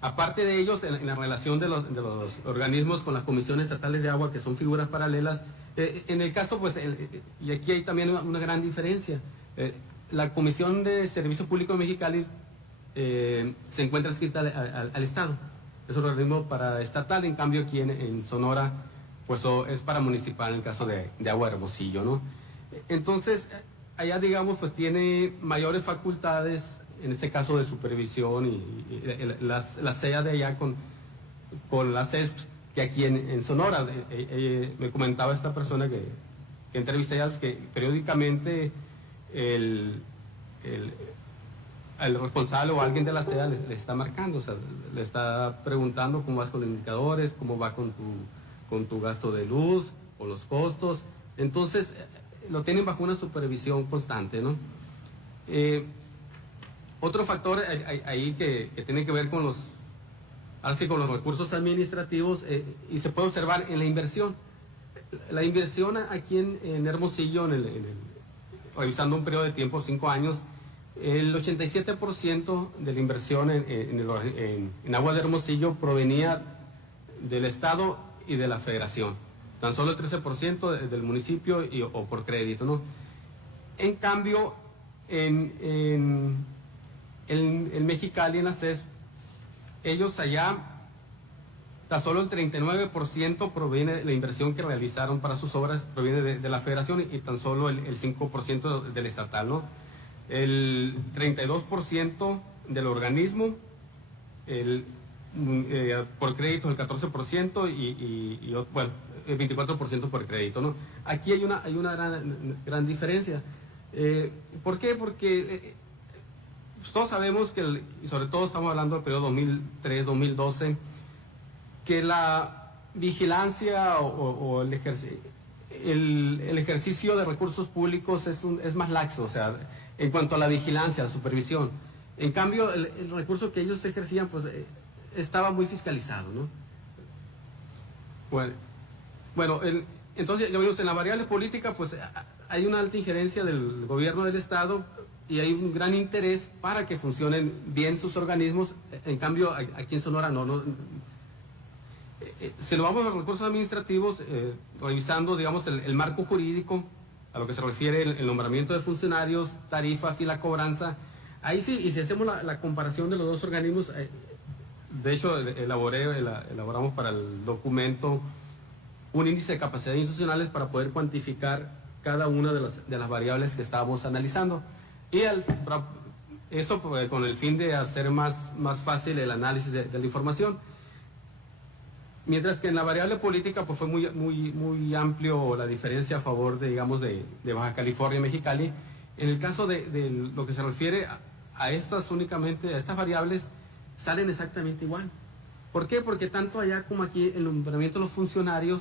Aparte de ellos, en la relación de los organismos con las comisiones estatales de agua, que son figuras paralelas, en el caso, pues, y aquí hay también una gran diferencia. La Comisión de Servicio Público de Mexicali se encuentra adscrita al Estado. Es un organismo para estatal, en cambio aquí en Sonora, pues es para municipal en el caso de Agua de Hermosillo, ¿no? Entonces, allá, digamos, pues tiene mayores facultades, en este caso de supervisión y la CEA de allá con la CESP, que aquí en Sonora. Me comentaba esta persona que entrevisté ya, que periódicamente el responsable o alguien de la CEA le está marcando, o sea, le está preguntando cómo vas con los indicadores, cómo va con tu gasto de luz o los costos. Entonces, lo tienen bajo una supervisión constante, ¿no? Otro factor ahí que tiene que ver con los recursos administrativos, y se puede observar en la inversión. La inversión aquí en Hermosillo, revisando un periodo de tiempo, 5 años, el 87% de la inversión en Agua de Hermosillo provenía del Estado y de la Federación. Tan solo el 13% del municipio o por crédito, ¿no? En cambio, en Mexicali, en la CES, ellos allá, tan solo el 39% proviene de la inversión que realizaron para sus obras, proviene de la Federación, y tan solo el 5% del estatal, ¿no? El 32% del organismo, por crédito el 14% y bueno, el 24% por crédito, ¿no? Aquí hay una gran diferencia. ¿Por qué? Porque pues todos sabemos que, y sobre todo estamos hablando del periodo 2003-2012, que la vigilancia o el ejercicio de recursos públicos es más laxo, o sea, en cuanto a la vigilancia, la supervisión. En cambio, el recurso que ellos ejercían, pues, estaba muy fiscalizado, ¿no? Bueno, entonces, ya vimos, en la variable política, pues, hay una alta injerencia del gobierno del Estado y hay un gran interés para que funcionen bien sus organismos. En cambio, aquí en Sonora no. Si lo vamos a los recursos administrativos, revisando, digamos, el marco jurídico, a lo que se refiere el nombramiento de funcionarios, tarifas y la cobranza, ahí sí, y si hacemos la comparación de los dos organismos, de hecho, elaboramos para el documento un índice de capacidad institucionales para poder cuantificar cada una de las variables que estábamos analizando. Y eso con el fin de hacer más fácil el análisis de la información. Mientras que en la variable política pues fue muy amplio la diferencia a favor de Baja California y Mexicali. En el caso de lo que se refiere a estas variables, salen exactamente igual. ¿Por qué? Porque tanto allá como aquí el nombramiento de los funcionarios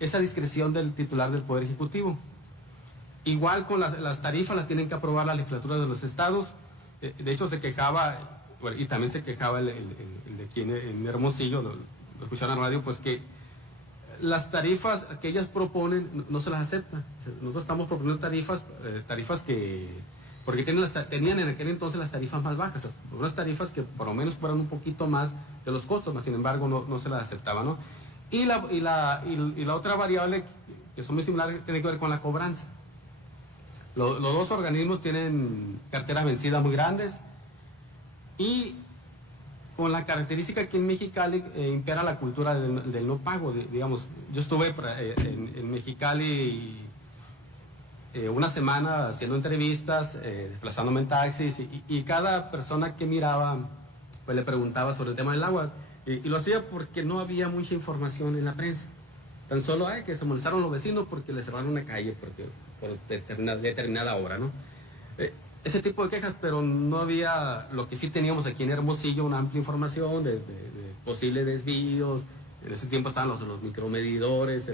es a discreción del titular del Poder Ejecutivo. Igual con las tarifas las tienen que aprobar la legislatura de los estados. De hecho se quejaba, y también se quejaba el de aquí en Hermosillo, escucharon en la radio, pues que las tarifas que ellas proponen no se las aceptan. Nosotros estamos proponiendo tarifas que, porque tenían en aquel entonces las tarifas más bajas, unas tarifas que por lo menos fueran un poquito más de los costos, mas sin embargo no se las aceptaban, ¿no? Y la otra variable, que son muy similares, tiene que ver con la cobranza. Los dos organismos tienen carteras vencidas muy grandes y con la característica que en Mexicali impera la cultura del no pago. Digamos, yo estuve en Mexicali una semana haciendo entrevistas, desplazándome en taxis y cada persona que miraba pues le preguntaba sobre el tema del agua y lo hacía porque no había mucha información en la prensa. Tan solo hay que se molestaron los vecinos porque le cerraron una calle por determinada hora, ¿no? Ese tipo de quejas, pero no había, lo que sí teníamos aquí en Hermosillo, una amplia información de posibles desvíos. En ese tiempo estaban los micromedidores,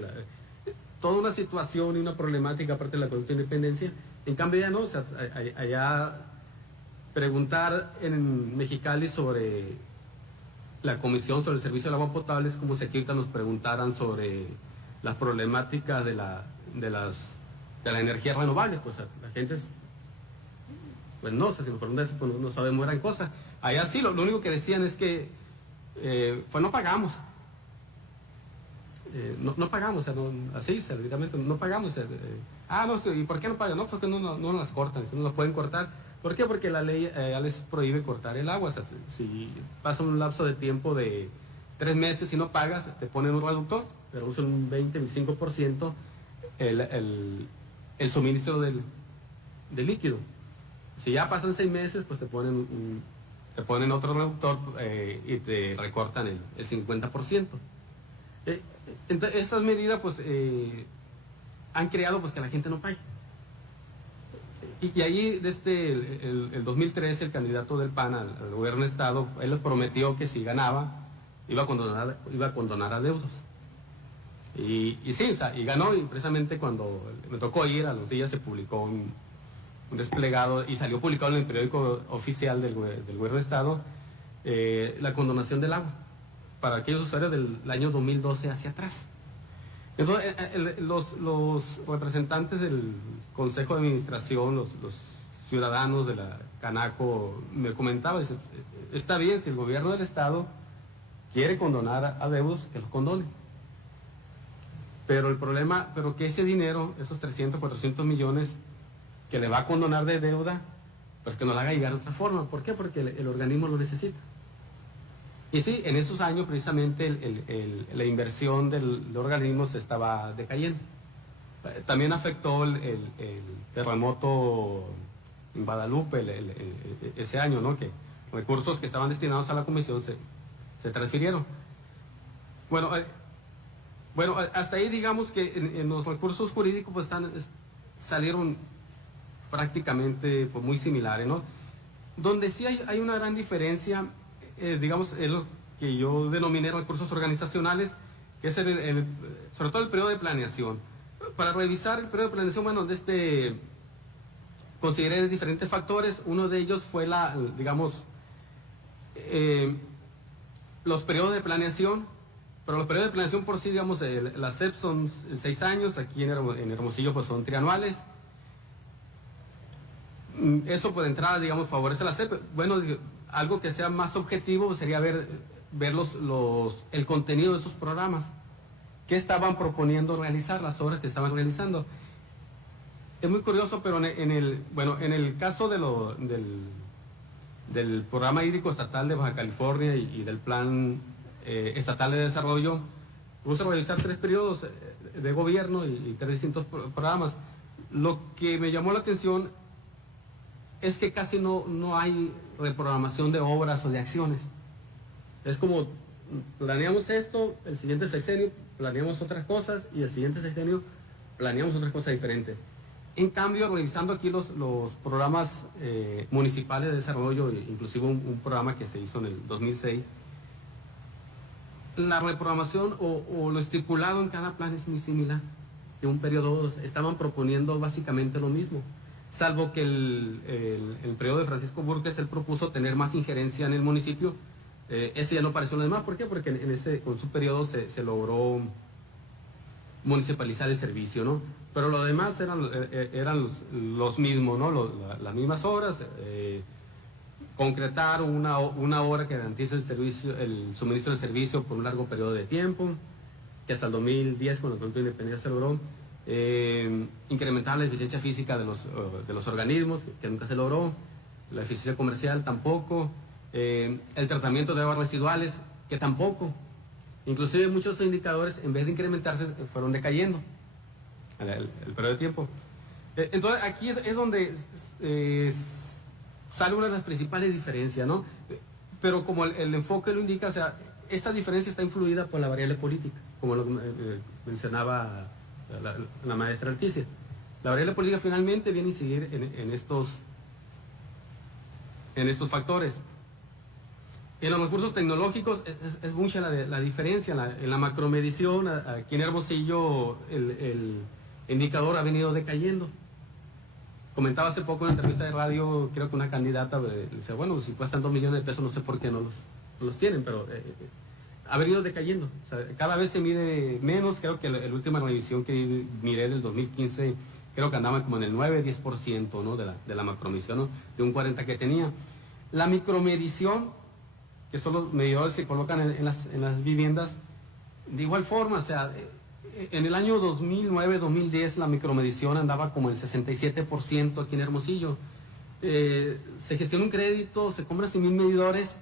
toda una situación y una problemática aparte de la Acueducto de Independencia. En cambio ya no, o sea, allá preguntar en Mexicali sobre la comisión sobre el servicio del agua potable es como si aquí ahorita nos preguntaran sobre las problemáticas de la energía renovable. Pues la gente pues no, o sea, si nos preguntan eso, pues no sabemos gran cosa. Allá sí, lo único que decían es que pues no pagamos. No pagamos, o sea, así, directamente, no pagamos. No, ¿y por qué no pagan? No, porque no las cortan, no las pueden cortar. ¿Por qué? Porque la ley ya les prohíbe cortar el agua. O sea, si pasa un lapso de tiempo de 3 meses y no pagas, te ponen un reductor, pero usan un 20-25% el suministro del líquido. Si ya pasan 6 meses, pues te ponen otro reductor y te recortan el 50%. Entonces, esas medidas pues han creado pues que la gente no pague. Y ahí desde el 2013 el candidato del PAN al gobierno de estado, él les prometió que si ganaba iba a condonar adeudos. Y sí, o sea, y ganó, y precisamente cuando me tocó ir, a los días se publicó un desplegado y salió publicado en el periódico oficial del gobierno de estado la condonación del agua para aquellos usuarios del año 2012 hacia atrás. Entonces, los representantes del Consejo de Administración, los ciudadanos de la Canaco, me comentaban, dice, está bien, si el gobierno del estado quiere condonar adeudos, que los condone. Pero el problema, que ese dinero, esos 300, 400 millones que le va a condonar de deuda, pues que nos la haga llegar de otra forma. ¿Por qué? Porque el organismo lo necesita. Y sí, en esos años precisamente la inversión del organismo se estaba decayendo. También afectó el terremoto en Guadalupe ese año, ¿no? Que recursos que estaban destinados a la comisión se transfirieron. Bueno, hasta ahí digamos que en los recursos jurídicos pues salieron prácticamente pues, muy similares, ¿no? Donde sí hay una gran diferencia, digamos, es lo que yo denominé recursos organizacionales, que es sobre todo el periodo de planeación. Para revisar el periodo de planeación, bueno, consideré diferentes factores. Uno de ellos fue los periodos de planeación, pero los periodos de planeación por sí, digamos, la CEP son 6 años, aquí en Hermosillo pues son trianuales. Eso por entrada, digamos, favorece a la CEP. Bueno, algo que sea más objetivo sería ver el contenido de esos programas. ¿Qué estaban proponiendo realizar, las obras que estaban realizando? Es muy curioso, pero en el caso del programa hídrico estatal de Baja California y del plan estatal de desarrollo, vamos a realizar 3 periodos de gobierno y 3 distintos programas. Lo que me llamó la atención es que casi no hay reprogramación de obras o de acciones. Es como planeamos esto, el siguiente sexenio planeamos otras cosas y el siguiente sexenio planeamos otras cosas diferentes. En cambio, revisando aquí los programas municipales de desarrollo, inclusive un programa que se hizo en el 2006, la reprogramación o lo estipulado en cada plan es muy similar. En un periodo estaban proponiendo básicamente lo mismo, salvo que el periodo de Francisco Burques, él propuso tener más injerencia en el municipio, Ese ya no apareció en los demás. ¿Por qué? Porque con su periodo se logró municipalizar el servicio, ¿no? Pero lo demás eran los mismos, ¿no? Las mismas obras, concretar una obra que garantice el suministro del servicio por un largo periodo de tiempo, que hasta el 2010, con el Conjunto de Independencia, se logró. Incrementar la eficiencia física de los organismos, que nunca se logró. La eficiencia comercial tampoco. El tratamiento de aguas residuales, que tampoco. Inclusive muchos indicadores, en vez de incrementarse, fueron decayendo el periodo de tiempo. Entonces aquí es donde sale una de las principales diferencias, ¿no? Pero como el enfoque lo indica, o sea, esta diferencia está influida por la variable política, como lo mencionaba la maestra Leticia. La variable política finalmente viene a incidir en estos factores. En los recursos tecnológicos es mucha la diferencia. En la macromedición, aquí en Hermosillo, el indicador ha venido decayendo. Comentaba hace poco en una entrevista de radio, creo que una candidata dice, bueno, si cuestan 2 millones de pesos, no sé por qué no los tienen, pero ha venido decayendo. O sea, cada vez se mide menos. Creo que la última revisión que miré del 2015, creo que andaba como en el 9-10%, ¿no? de la macromedición, ¿no? De un 40% que tenía. La micromedición, que son los medidores que colocan en las viviendas, de igual forma, o sea, en el año 2009-2010 la micromedición andaba como el 67% aquí en Hermosillo. Se gestiona un crédito, se compran 100,000 medidores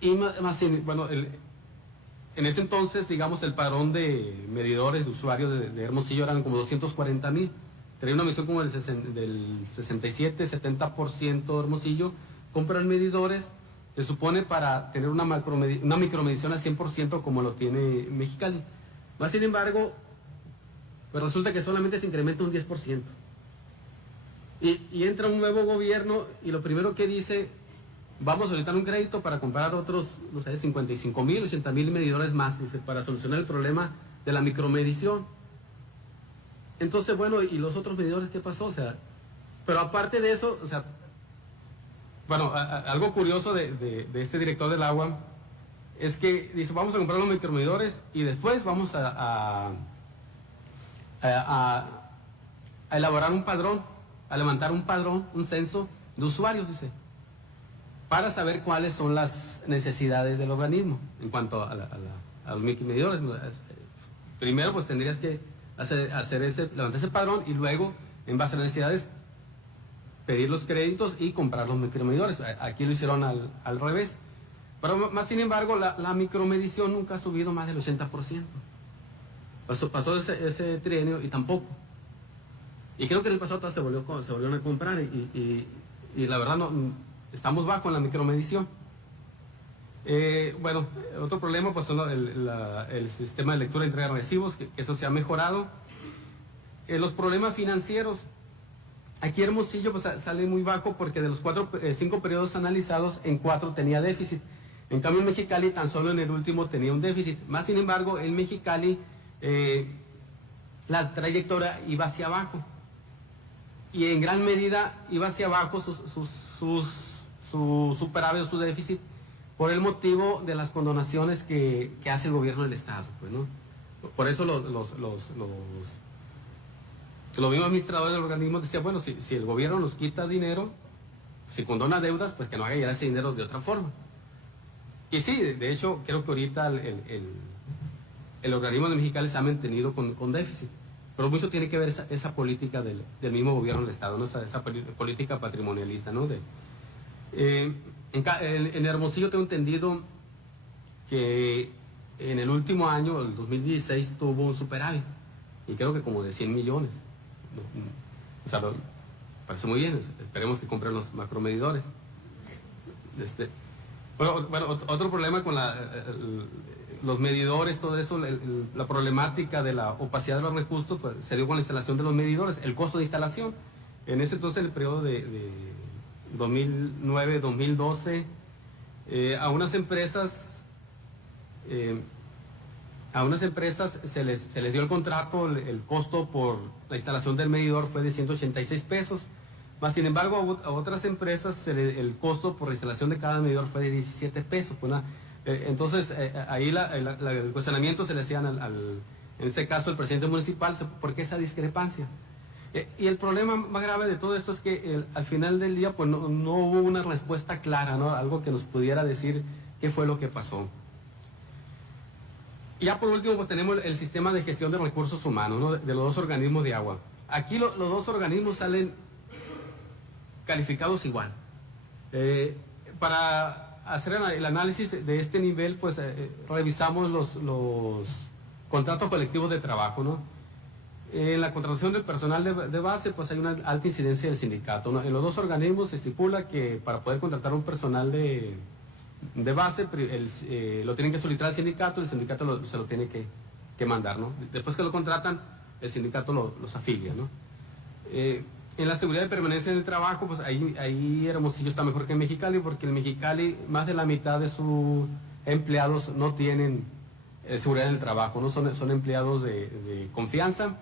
y más bueno, en ese entonces, digamos, el padrón de medidores de usuarios de Hermosillo eran como 240,000. Tenía una medición como del 67-70% de Hermosillo, compran medidores. Se supone para tener una micromedición al 100% como lo tiene Mexicali. Más sin embargo, pues resulta que solamente se incrementa un 10%. Y entra un nuevo gobierno y lo primero que dice, vamos a solicitar un crédito para comprar otros, no sé, 55,000, 80,000 medidores más, dice, para solucionar el problema de la micromedición. Entonces, bueno, ¿y los otros medidores qué pasó? O sea, pero aparte de eso, o sea, bueno, algo curioso de este director del agua es que dice, vamos a comprar los micromedidores y después vamos a elaborar un padrón, a levantar un padrón, un censo de usuarios, dice, para saber cuáles son las necesidades del organismo en cuanto a los micromedidores. Primero, pues tendrías que levantar ese padrón y luego, en base a las necesidades, pedir los créditos y comprar los micromedidores. Aquí lo hicieron al revés. Pero más sin embargo, la micromedición nunca ha subido más del 80%. Pasó ese trienio y tampoco. Y creo que en el pasado se volvieron a comprar y la verdad no estamos bajo en la micromedición. Bueno, otro problema pues son el sistema de lectura y entrega de recibos, que eso se ha mejorado. Los problemas financieros. Aquí Hermosillo pues, sale muy bajo porque de los 5 periodos analizados, en 4 tenía déficit. En cambio en Mexicali tan solo en el último tenía un déficit. Más sin embargo, en Mexicali la trayectoria iba hacia abajo. Y en gran medida iba hacia abajo su superávit, su déficit, por el motivo de las condonaciones que hace el gobierno del Estado. Pues, ¿no? Por eso los mismos administradores del organismo decían, bueno, si el gobierno nos quita dinero, si condona deudas, pues que no haga llegar ese dinero de otra forma. Y sí, de hecho, creo que ahorita el organismo de Mexicali se ha mantenido con déficit. Pero mucho tiene que ver esa política del mismo gobierno del Estado, ¿no? esa política patrimonialista, ¿no? En Hermosillo tengo entendido que en el último año, el 2016, tuvo un superávit. Y creo que como de 100 millones. O sea, parece muy bien, esperemos que compren los macromedidores. Bueno, otro problema con los medidores, todo eso, la problemática de la opacidad de los recursos, pues, se dio con la instalación de los medidores, el costo de instalación. En ese entonces, el periodo de 2009-2012, a unas empresas se les dio el contrato, el costo por la instalación del medidor fue de 186 pesos, Más sin embargo, a otras empresas el costo por la instalación de cada medidor fue de 17 pesos. Pues, entonces, ahí el cuestionamiento se le hacían en este caso, el presidente municipal, ¿por qué esa discrepancia? Y el problema más grave de todo esto es que al final del día pues no hubo una respuesta clara, ¿no? Algo que nos pudiera decir qué fue lo que pasó. Y ya por último pues tenemos el sistema de gestión de recursos humanos, ¿no? De los dos organismos de agua. Aquí los dos organismos salen calificados igual. Para hacer el análisis de este nivel pues revisamos los contratos colectivos de trabajo, ¿no? En la contratación del personal de base, pues hay una alta incidencia del sindicato, ¿no? En los dos organismos se estipula que para poder contratar un personal de base, lo tienen que solicitar al sindicato, el sindicato se lo tiene que mandar, ¿no? Después que lo contratan, el sindicato los afilia, ¿no? En la seguridad de permanencia en el trabajo, pues ahí Hermosillo está mejor que en Mexicali, porque en Mexicali más de la mitad de sus empleados no tienen seguridad en el trabajo, ¿no? Son empleados de confianza.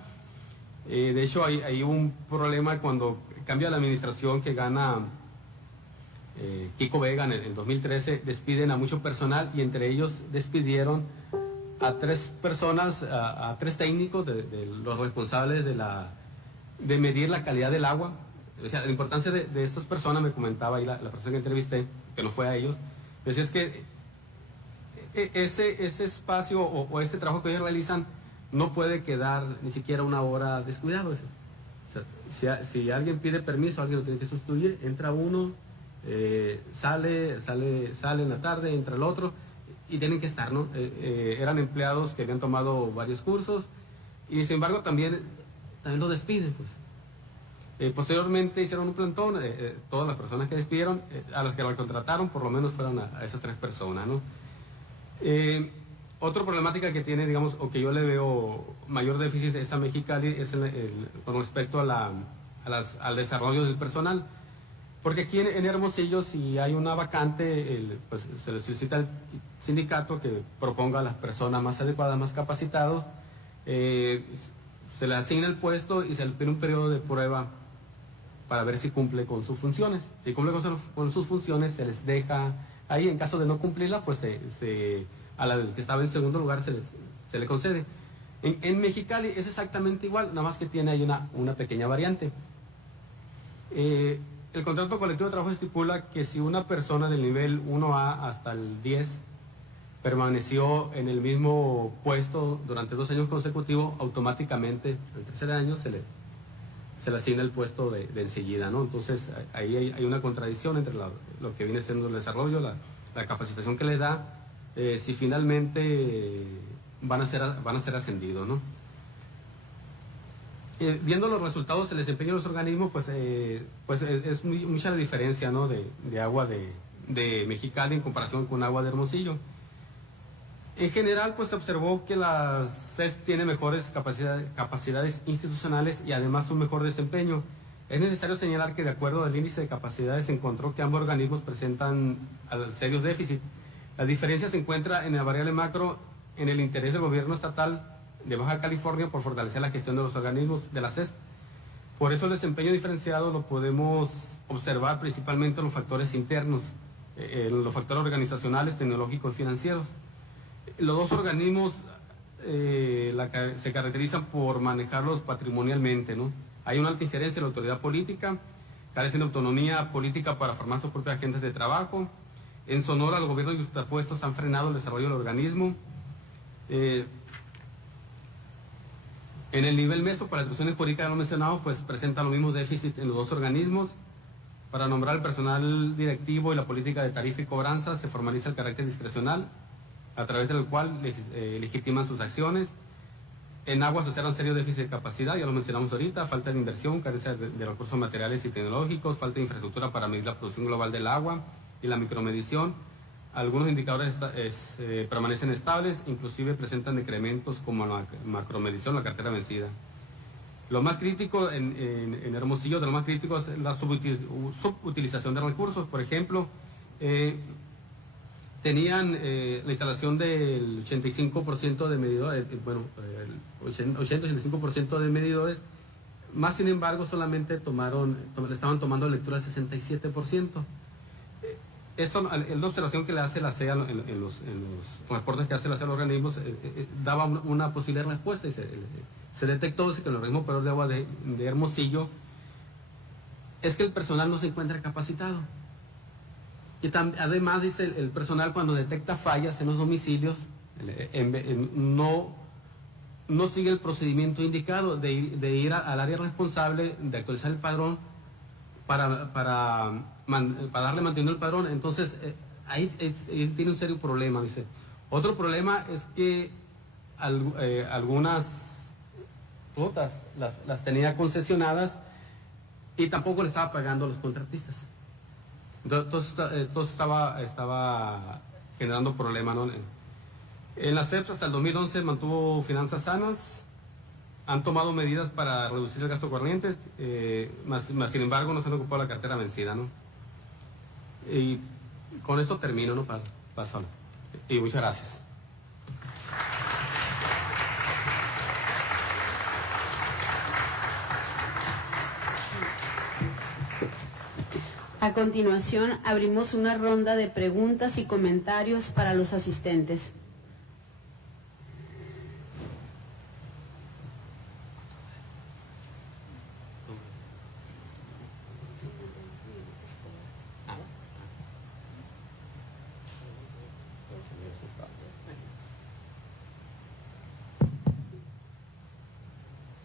De hecho, hay un problema cuando cambia la administración que gana Kiko Vega en el 2013, despiden a mucho personal y entre ellos despidieron a 3 personas, a 3 técnicos de los responsables de medir la calidad del agua. O sea, la importancia de estas personas, me comentaba ahí la persona que entrevisté, que no fue a ellos, decía es que ese espacio o ese trabajo que ellos realizan no puede quedar ni siquiera una hora descuidado. O sea, si alguien pide permiso, alguien lo tiene que sustituir, entra uno, sale en la tarde, entra el otro, y tienen que estar, ¿no? Eran empleados que habían tomado varios cursos, y sin embargo también lo despiden, pues. Posteriormente hicieron un plantón, todas las personas que despidieron, a las que la contrataron, por lo menos fueron a esas 3 personas, ¿no? Otra problemática que tiene, digamos, o que yo le veo mayor déficit es a Mexicali, es con respecto al desarrollo del personal. Porque aquí en Hermosillo, si hay una vacante, pues se le solicita al sindicato que proponga a las personas más adecuadas, más capacitados, se le asigna el puesto y se le pide un periodo de prueba para ver si cumple con sus funciones. Si cumple con sus funciones, se les deja ahí. En caso de no cumplirla, pues al que estaba en segundo lugar se le concede. En Mexicali es exactamente igual, nada más que tiene ahí una pequeña variante. El contrato colectivo de trabajo estipula que si una persona del nivel 1A hasta el 10 permaneció en el mismo puesto durante 2 años consecutivos, automáticamente el tercer año se le asigna el puesto de enseguida, ¿no? Entonces ahí hay una contradicción entre lo que viene siendo el desarrollo, la capacitación que les da, si finalmente van a ser ascendidos, ¿no? Viendo los resultados del desempeño de los organismos, pues es mucha la diferencia, ¿no? de agua de Mexicali en comparación con agua de Hermosillo. En general, pues se observó que la CES tiene mejores capacidades institucionales y además un mejor desempeño. Es necesario señalar que de acuerdo al índice de capacidades se encontró que ambos organismos presentan serios déficits. La diferencia se encuentra en la variable macro, en el interés del gobierno estatal de Baja California por fortalecer la gestión de los organismos de la CES. Por eso el desempeño diferenciado lo podemos observar principalmente en los factores internos, los factores organizacionales, tecnológicos y financieros. Los dos organismos se caracterizan por manejarlos patrimonialmente, ¿no? Hay una alta injerencia de la autoridad política, carecen de autonomía política para formar sus propias agendas de trabajo. En Sonora, los gobiernos yuxtapuestos han frenado el desarrollo del organismo. En el nivel meso, para las instituciones jurídicas no mencionado, pues presentan los mismos déficits en los dos organismos. Para nombrar el personal directivo y la política de tarifa y cobranza se formaliza el carácter discrecional, a través del cual legitiman sus acciones. En agua se observan serios déficits de capacidad, ya lo mencionamos ahorita, falta de inversión, carencia de recursos materiales y tecnológicos, falta de infraestructura para medir la producción global del agua y la micromedición. Algunos indicadores permanecen estables, inclusive presentan decrementos como la macromedición, la cartera vencida. Lo más crítico en Hermosillo, de lo más crítico es la subutilización de recursos. Por ejemplo, tenían la instalación del 85% de medidores, el 80-85% de medidores, Más sin embargo, solamente le estaban tomando lectura del 67%. Eso, es la observación que le hace la CEA en los reportes que hace la CEA a los organismos, daba una posible respuesta. Y se detectó que el organismo operador de agua de Hermosillo es que el personal no se encuentra capacitado. Y además, dice, el personal cuando detecta fallas en los domicilios, no sigue el procedimiento indicado de ir al área responsable de actualizar el padrón para darle mantenimiento al padrón. Entonces, ahí tiene un serio problema, dice. Otro problema es que algunas cuotas las tenía concesionadas y tampoco le estaba pagando a los contratistas. Entonces estaba generando problemas, ¿no? En la CEPS hasta el 2011 mantuvo finanzas sanas, han tomado medidas para reducir el gasto corriente, más sin embargo no se han ocupado la cartera vencida, ¿no? Y con esto termino, ¿no? Paso. Y muchas gracias. A continuación, abrimos una ronda de preguntas y comentarios para los asistentes.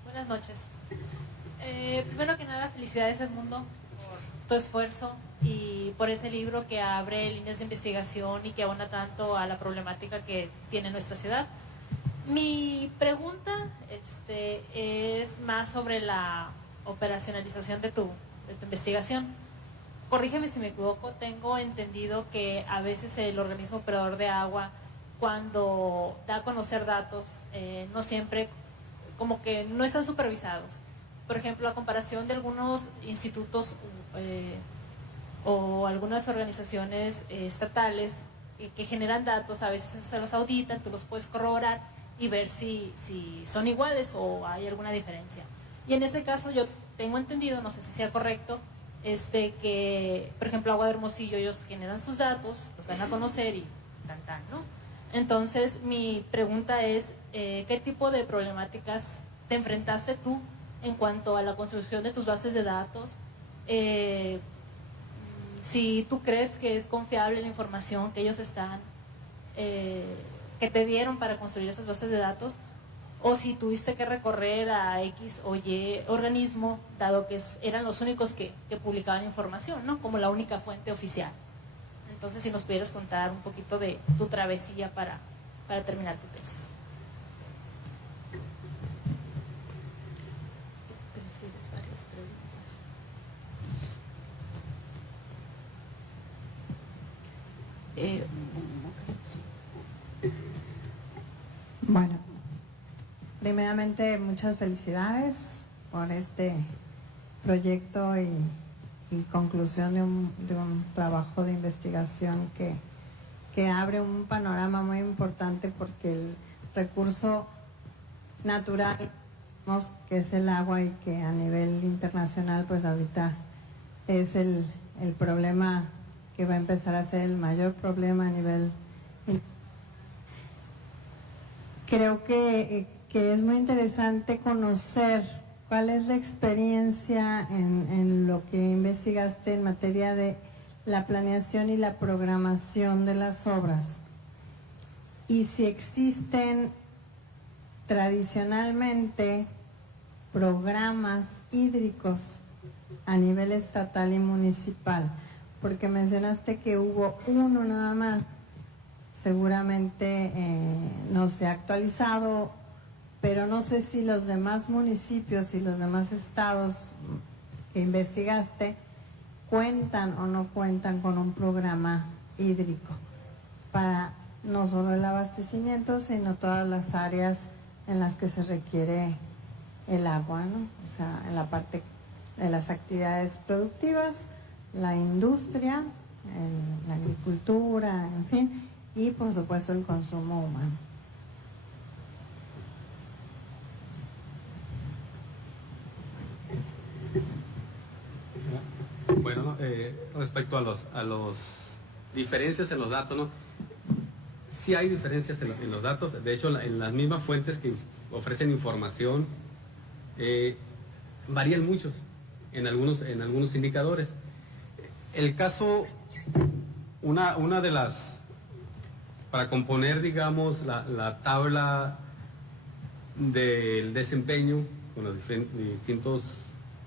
Buenas noches. Primero que nada, felicidades Edmundo por tu esfuerzo y por ese libro que abre líneas de investigación y que abona tanto a la problemática que tiene nuestra ciudad. Mi pregunta es más sobre la operacionalización de tu investigación. Corrígeme si me equivoco, tengo entendido que a veces el organismo operador de agua, cuando da a conocer datos, no siempre, como que no están supervisados. Por ejemplo, a comparación de algunos institutos o algunas organizaciones estatales que generan datos, a veces se los auditan, tú los puedes corroborar y ver si son iguales o hay alguna diferencia. Y en ese caso yo tengo entendido, no sé si sea correcto, que, por ejemplo, Agua de Hermosillo, ellos generan sus datos, los dan a conocer y tan, ¿no? Entonces, mi pregunta es, ¿qué tipo de problemáticas te enfrentaste tú en cuanto a la construcción de tus bases de datos? Si tú crees que es confiable la información que ellos que te dieron para construir esas bases de datos, o si tuviste que recorrer a X o Y organismo, dado que eran los únicos que publicaban información, ¿no? Como la única fuente oficial. Entonces, si nos pudieras contar un poquito de tu travesía para terminar tu tesis. Bueno, primeramente muchas felicidades por este proyecto y conclusión de un trabajo de investigación que abre un panorama muy importante, porque el recurso natural que es el agua y que a nivel internacional pues ahorita es el problema que va a empezar a ser el mayor problema a nivel internacional. Creo que es muy interesante conocer cuál es la experiencia en lo que investigaste en materia de la planeación y la programación de las obras, y si existen tradicionalmente programas hídricos a nivel estatal y municipal, porque mencionaste que hubo uno nada más. Seguramente no se ha actualizado, pero no sé si los demás municipios y los demás estados que investigaste cuentan o no cuentan con un programa hídrico para no solo el abastecimiento, sino todas las áreas en las que se requiere el agua, ¿no? O sea, en la parte de las actividades productivas, la industria, la agricultura, en fin, y por supuesto el consumo humano. respecto a los diferencias en los datos, ¿no? Sí hay diferencias en los datos. De hecho, en las mismas fuentes que ofrecen información varían muchos en algunos indicadores. El caso, una de las, para componer, digamos, la tabla del desempeño con los distintos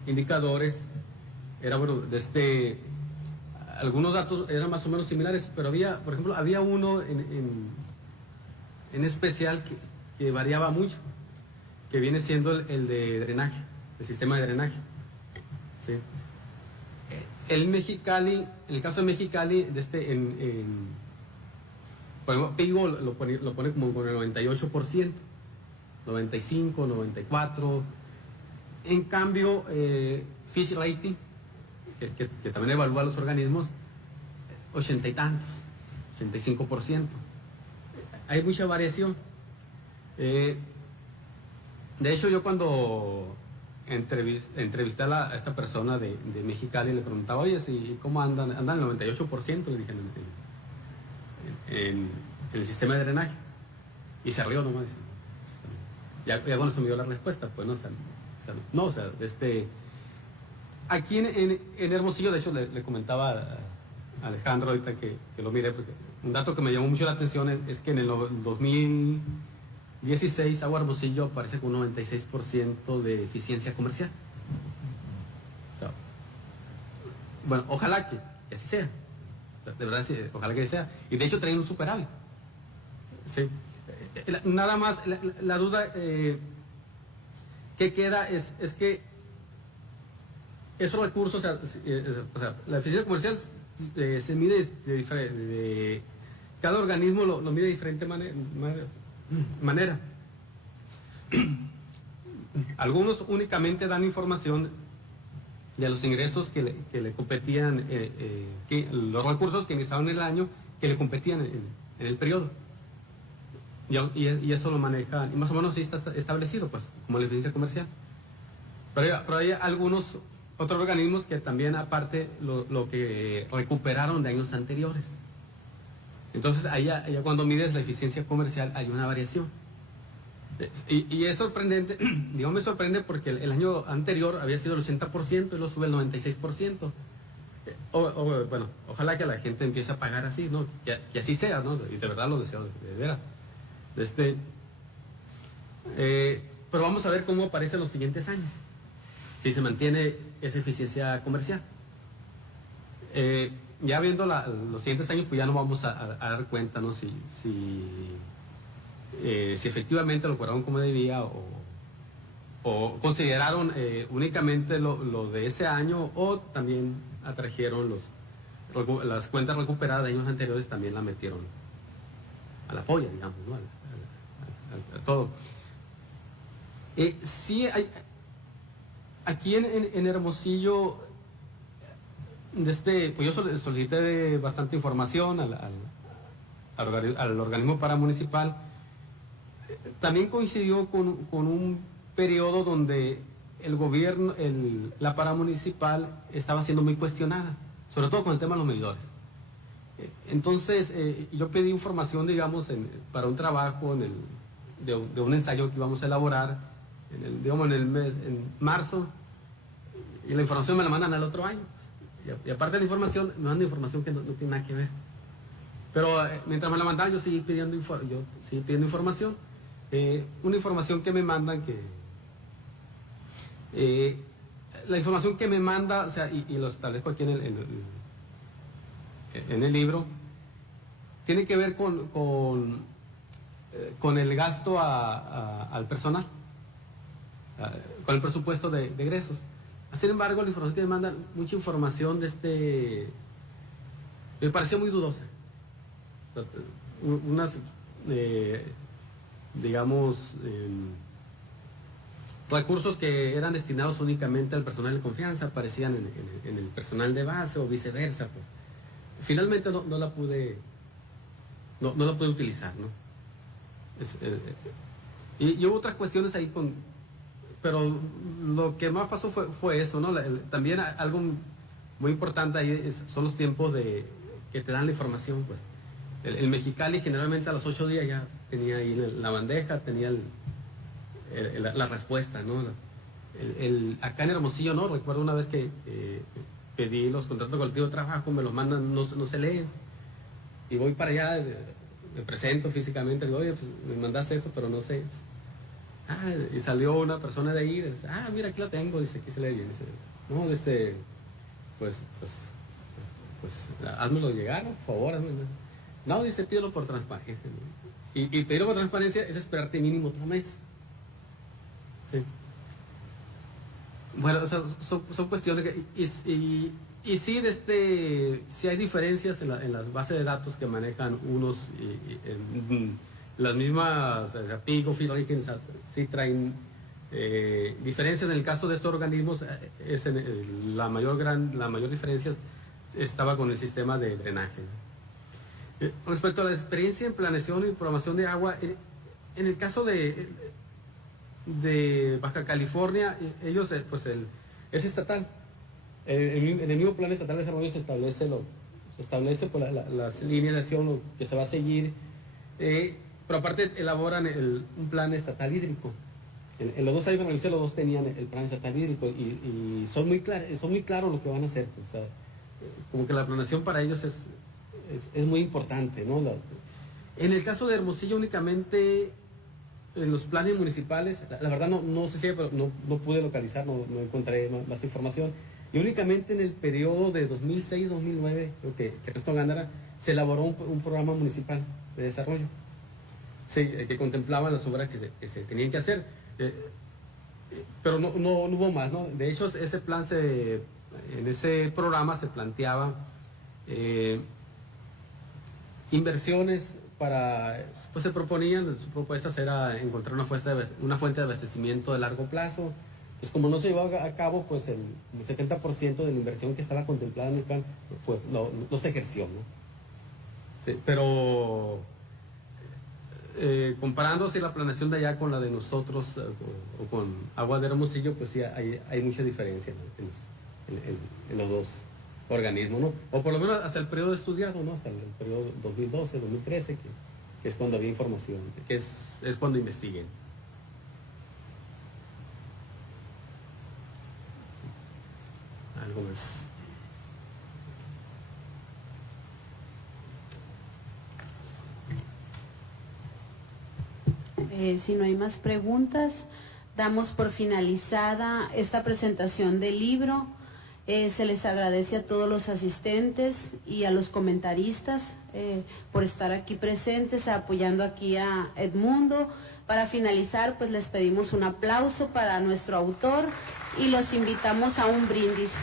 indicadores, era, bueno, algunos datos eran más o menos similares, pero por ejemplo, había uno en especial que variaba mucho, que viene siendo el de drenaje, el sistema de drenaje. ¿Sí? En el caso de Mexicali, por ejemplo, PIGO lo pone como con el 98%, 95, 94. En cambio, Fish Rating, que también evalúa los organismos, 80 y tantos, 85%. Hay mucha variación. De hecho, yo cuando entrevisté a esta persona de Mexicali, le preguntaba, oye, ¿cómo andan? Andan el 98%, le dije, en el sistema de drenaje. Y se rió nomás. Ya cuando se me dio la respuesta, pues no, aquí en Hermosillo, de hecho, le comentaba a Alejandro ahorita que lo mire, porque un dato que me llamó mucho la atención es que en el 2016 Agua Hermosillo aparece con un 96% de eficiencia comercial. Bueno, ojalá que así sea. De verdad, sí, ojalá que sea. Y de hecho traen un superávit. ¿Sí? Nada más, la duda que queda es que esos recursos, o sea, la eficiencia comercial se mide cada organismo lo mide de diferente manera. Algunos únicamente dan información de los ingresos que le competían, los recursos que ingresaron en el año que le competían en el periodo. Y eso lo maneja, y más o menos sí está establecido, pues, como la eficiencia comercial. Pero hay otros organismos que también, aparte, lo que recuperaron de años anteriores. Entonces, allá cuando mides la eficiencia comercial hay una variación. Y es sorprendente, digo, me sorprende porque el año anterior había sido el 80% y lo sube el 96%. Bueno, ojalá que la gente empiece a pagar así, ¿no? Que así sea, ¿no? Y de verdad lo deseo, de veras. Pero vamos a ver cómo aparece en los siguientes años, si se mantiene esa eficiencia comercial. Ya viendo los siguientes años, pues ya no vamos a dar cuenta, ¿no? Si efectivamente lo cobraron como debía o consideraron únicamente lo de ese año, o también atrajeron las cuentas recuperadas de años anteriores, también la metieron a la polla, digamos, ¿no? A todo. Sí, aquí en Hermosillo, pues yo solicité bastante información al organismo paramunicipal. También coincidió con un periodo donde el gobierno, la paramunicipal estaba siendo muy cuestionada, sobre todo con el tema de los medidores. Entonces, yo pedí información, digamos, para un trabajo de un ensayo que íbamos a elaborar en marzo, y la información me la mandan al otro año. Y aparte de la información, me mandan información que no tiene nada que ver. Pero mientras me la mandaban, yo seguí pidiendo información. Una información que me mandan la información que me manda, o sea, y lo establezco aquí en el libro, tiene que ver con el gasto al personal, con el presupuesto de egresos. Sin embargo, la información que me mandan, mucha información me pareció muy dudosa. Unas, digamos, recursos que eran destinados únicamente al personal de confianza aparecían en el personal de base o viceversa. Pues. Finalmente no la pude utilizar, ¿no? Y hubo otras cuestiones ahí pero lo que más pasó fue eso, ¿no? También algo muy importante ahí son los tiempos que te dan la información, pues. El Mexicali generalmente a los 8 días ya tenía ahí la bandeja, tenía la respuesta, ¿no? Acá en Hermosillo, ¿no? Recuerdo una vez que pedí los contratos colectivos de trabajo, me los mandan, no se leen. Y voy para allá, me presento físicamente, digo, oye, pues me mandaste esto, pero no sé. Y salió una persona de ahí, dice, mira, aquí la tengo, dice, aquí se lee bien. Dice, no, pues, házmelo llegar, por favor, házmelo. No, dice, pídelo por transparencia, ¿no? Y pedirlo por transparencia es esperarte mínimo otro mes. Sí. Bueno, o sea, son cuestiones que... Y sí, sí hay diferencias en las bases de datos que manejan unos, las mismas, Pico, Phil, sí traen diferencias. En el caso de estos organismos, la mayor diferencia estaba con el sistema de drenaje. Respecto a la experiencia en planeación y programación de agua, en el caso de Baja California, ellos, pues es estatal. En el mismo plan estatal de desarrollo se establece pues, las líneas de acción que se va a seguir, pero aparte elaboran un plan estatal hídrico. En los 2 años que analicé, los dos tenían el plan estatal hídrico y son muy claros lo que van a hacer. O sea, como que la planeación para ellos es muy importante, ¿no? En el caso de Hermosillo únicamente en los planes municipales, la verdad no sé si, pero no pude localizar, no encontré más información. Y únicamente en el periodo de 2006-2009, creo que Ernesto Gándara, se elaboró un programa municipal de desarrollo, sí, que contemplaba las obras que se tenían que hacer, pero no hubo más, ¿no? De hecho, en ese programa se planteaba inversiones pues se proponían, sus propuestas era encontrar una fuente de abastecimiento de largo plazo. Pues como no se llevó a cabo, pues el 70% de la inversión que estaba contemplada en el plan, pues no se ejerció, ¿no? Sí, pero comparándose la planeación de allá con la de nosotros o con Agua de Hermosillo, pues sí hay mucha diferencia, ¿no? en los dos organismos, ¿no? O por lo menos hasta el periodo estudiado, ¿no? Hasta el periodo 2012, 2013, que es cuando había información, que es cuando investiguen. Algo más. Si no hay más preguntas, damos por finalizada esta presentación del libro. Se les agradece a todos los asistentes y a los comentaristas por estar aquí presentes, apoyando aquí a Edmundo. Para finalizar, pues les pedimos un aplauso para nuestro autor y los invitamos a un brindis.